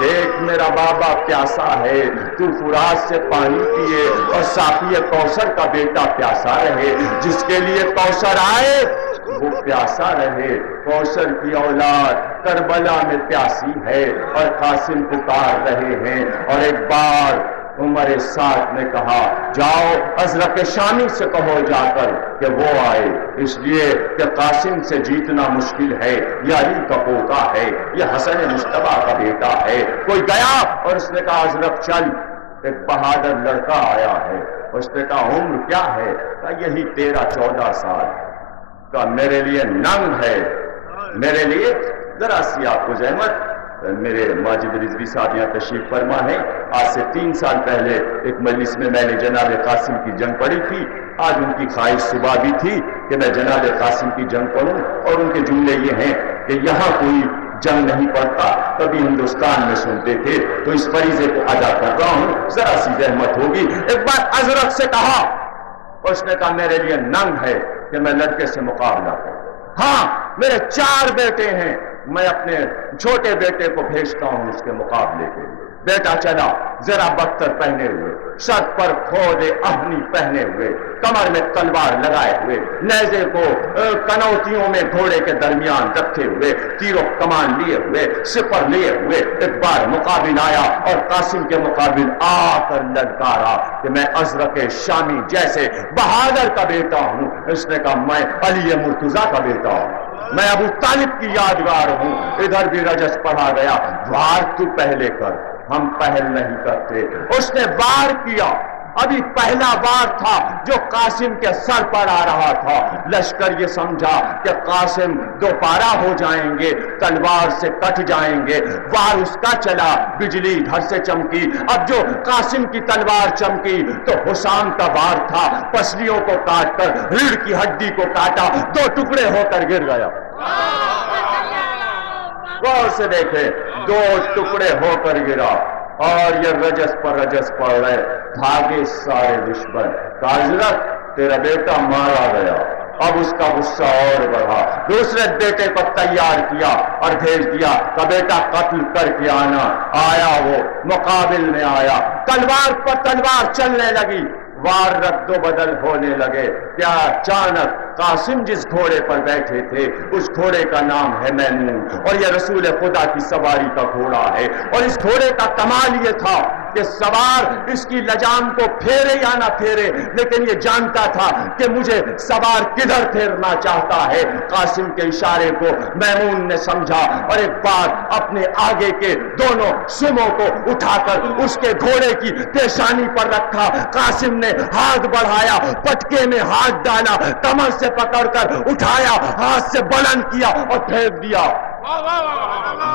دیکھ میرا بابا پیاسا ہے، تو فرات سے پانی پیے اور ساقی کوثر کا بیٹا پیاسا رہے، جس کے لیے کوثر آئے وہ پیاسا رہے۔ کوثر کی اولاد کربلا میں پیاسی ہے اور قاسم پکار رہے ہیں۔ اور ایک بار عمر سعد نے کہا، جاؤ ازرق شامی سے کہو جا کر کہ وہ آئے، اس لیے کہ قاسم سے جیتنا مشکل ہے، یہ علی کا پوتا ہے، یہ حسن مصطفیٰ کا بیٹا ہے۔ کوئی گیا اور اس نے کہا ازرق چل، ایک بہادر لڑکا آیا ہے۔ اس نے کہا عمر کیا ہے؟ کہا یہی 13-14 سال۔ کہا میرے لیے ننگ ہے، میرے لیے ذرا سی آپ کو زحمت۔ میرے ماجد رضوی صاحب یہاں تشریف فرما ہے۔ آج سے 3 سال پہلے ایک مجلس میں میں نے جناب قاسم کی جنگ پڑھی تھی۔ آج ان کی خواہش صبح بھی تھی کہ میں جناب قاسم کی جنگ پڑھوں، اور ان کے جملے یہ ہیں کہ یہاں کوئی جنگ نہیں پڑتا، کبھی ہندوستان میں سنتے تھے، تو اس فریضے کو ادا کر رہا ہوں، ذرا سی زحمت ہوگی۔ ایک بار ازرق سے کہا، اور اس نے کہا میرے لیے ننگ ہے کہ میں لڑکے سے مقابلہ کروں۔ ہاں میرے 4 بیٹے ہیں، میں اپنے چھوٹے بیٹے کو بھیجتا ہوں اس کے مقابلے کے لیے۔ بیٹا چلا ذرا بختر پہنے ہوئے، سر پر کھود اہنی پہنے ہوئے، کمر میں تلوار لگائے ہوئے، نیزے کو کنوتیوں میں گھوڑے کے درمیان رکھے ہوئے، تیر و کمان لیے ہوئے، سپر لیے ہوئے ایک بار مقابل آیا اور قاسم کے مقابل آ کر للکارا کہ میں ازرق شامی جیسے بہادر کا بیٹا ہوں۔ اس نے کہا میں علی مرتضیٰ کا بیٹا ہوں، میں ابو طالب کی یادگار ہوں۔ ادھر بھی رجس پڑھا گیا، وار تو پہلے کر، ہم پہل نہیں کرتے۔ اس نے وار کیا، ابھی پہلا وار تھا جو قاسم کے سر پر آ رہا تھا۔ لشکر یہ سمجھا کہ قاسم دوپارہ ہو جائیں گے، تلوار سے کٹ جائیں گے، وار اس کا چلا، بجلی گھر سے چمکی۔ اب جو قاسم کی تلوار چمکی تو حسام کا وار تھا، پسلیوں کو کاٹ کر ریڑھ کی ہڈی کو کاٹا، دو ٹکڑے ہو کر گر گیا۔ غور سے دیکھے، دو ٹکڑے ہو کر گرا، اور یہ رجس پر رجس پڑ رہے، بھاگے سارے دشمن۔ حضرت تیرا بیٹا مارا گیا۔ اب اس کا غصہ اور بڑھا، دوسرے بیٹے کو تیار کیا اور بھیج دیا کہ بیٹا قتل کر کے آنا۔ آیا، وہ مقابل میں آیا، تلوار پر تلوار چلنے لگی، وار رد و بدل ہونے لگے۔ کیا اچانک قاسم جس گھوڑے پر بیٹھے تھے اس گھوڑے کا نام ہے میمون، اور یہ رسول خدا کی سواری کا گھوڑا ہے۔ اور اس گھوڑے کا کمال یہ تھا کہ سوار اس کی لجام کو پھیرے یا نہ پھیرے، لیکن یہ جانتا تھا کہ مجھے سوار کدھر پھیرنا چاہتا ہے۔ قاسم کے اشارے کو میمون نے سمجھا اور ایک بار اپنے آگے کے دونوں سموں کو اٹھا کر اس کے گھوڑے کی پیشانی پر رکھا۔ قاسم نے ہاتھ بڑھایا، پٹکے میں ہاتھ ڈالا، کمر سے پکڑ کر اٹھایا، ہاتھ سے بلند کیا اور پھینک دیا۔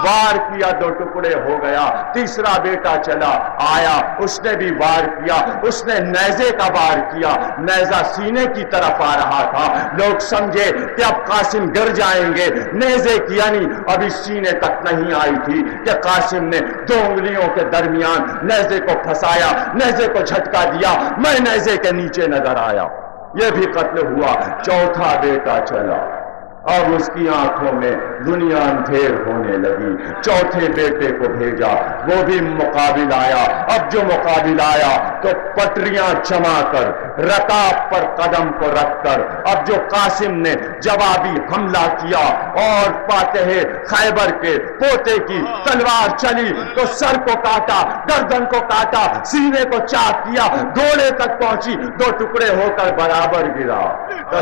وار کیا، دو ٹکڑے ہو گیا۔ تیسرا بیٹا چلا آیا، اس نے بھی وار کیا، اس نے نیزے کا وار کیا، نیزہ سینے کی طرف آ رہا تھا۔ لوگ سمجھے کہ اب قاسم گر جائیں گے، نیزے کی یعنی ابھی سینے تک نہیں آئی تھی کہ قاسم نے دو انگلیوں کے درمیان نیزے کو پھنسایا، نیزے کو جھٹکا دیا، میں نیزے کے نیچے نظر آیا، یہ بھی قتل ہوا۔ چوتھا بیٹا چلا، اب اس کی آنکھوں میں دنیا اندھیر ہونے لگی۔ چوتھے بیٹے کو بھیجا، وہ بھی مقابل آیا۔ اب جو مقابل آیا تو پٹریاں جما کر، رکاب پر قدم کو رکھ کر، اب جو قاسم نے جوابی حملہ کیا اور فاتح خیبر کے پوتے کی تلوار چلی تو سر کو کاٹا، گردن کو کاٹا، سینے کو چاک کیا، گھوڑے تک پہنچی، دو ٹکڑے ہو کر برابر گرا۔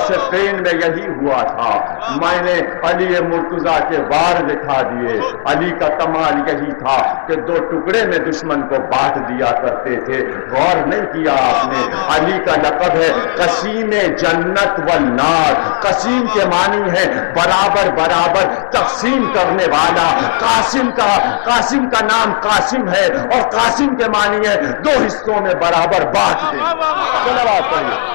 صفین میں یہی ہوا تھا۔ میں نے علی مرتضیٰ کے وار دکھا دیے۔ علی کا کمال یہی تھا کہ دو ٹکڑے میں دشمن کو بانٹ دیا کرتے تھے۔ غور نہیں کیا آپ نے، علی کا لقب ہے قسیم جنت والنار۔ قسیم کے معنی ہے برابر برابر تقسیم کرنے والا۔ قاسم کا نام قاسم ہے اور قاسم کے معنی ہے دو حصوں میں برابر بانٹ دے۔ صلوات پڑھیے۔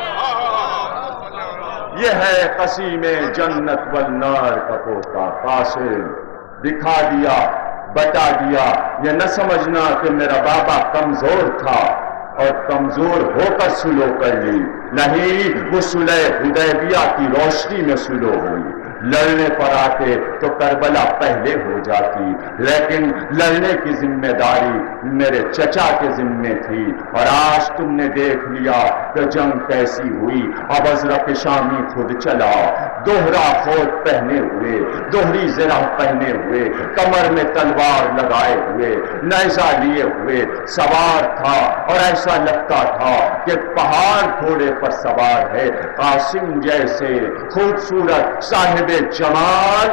یہ ہے قسیم جنت والنار کا پوتا قاسم۔ دکھا دیا، بتا دیا، یہ نہ سمجھنا کہ میرا بابا کمزور تھا اور کمزور ہو کر سلو کر لی، نہیں، وہ صلح حدیبیہ کی روشنی میں سلو ہوئی۔ لڑنے پر آتے تو کربلا پہلے ہو جاتی، لیکن لڑنے کی ذمہ داری میرے چچا کے ذمے تھی، اور آج تم نے دیکھ لیا کہ جنگ کیسی ہوئی۔ اب ازرق شامی خود چلا، دوہرا خود پہنے ہوئے، دوہری زرہ پہنے ہوئے، کمر میں تلوار لگائے ہوئے، نیزہ لیے ہوئے سوار تھا، اور ایسا لگتا تھا کہ پہاڑ گھوڑے پر سوار ہے۔ قاسم جیسے خوبصورت صاحب جمال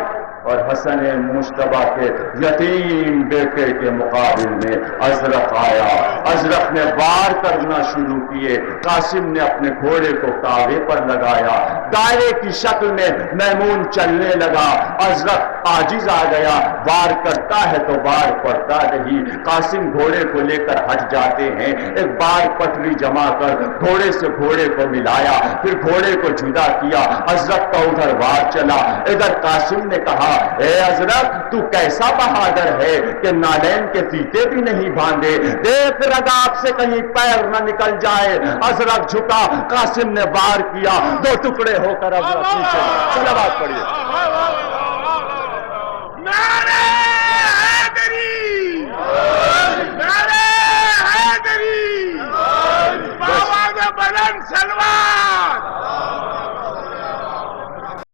اور حسن مشتبہ کے یتیم بیٹے کے مقابل میں ازرق آیا۔ ازرق نے وار کرنا شروع کیے، قاسم نے اپنے گھوڑے کو کاوے پر لگایا، دائرے کی شکل میں میمون چلنے لگا۔ ازرق عاجز آ گیا، وار کرتا ہے تو وار پڑتا نہیں۔ قاسم گھوڑے کو لے کر ہٹ جاتے ہیں، ایک بار پٹری جما کر گھوڑے سے گھوڑے کو ملایا، پھر گھوڑے کو جدا کیا۔ ازرق کا ادھر وار چلا، ادھر قاسم نے کہا، اے ازرق تو کیسا بہادر ہے کہ نالین کے فیتے بھی نہیں باندھے، دیکھ رگاب سے کہیں پیر نہ نکل جائے۔ ازرق جھکا، قاسم نے وار کیا، دو ٹکڑے ہو کر ازرق نیچے۔ صلوات پڑھیے۔ جلوہ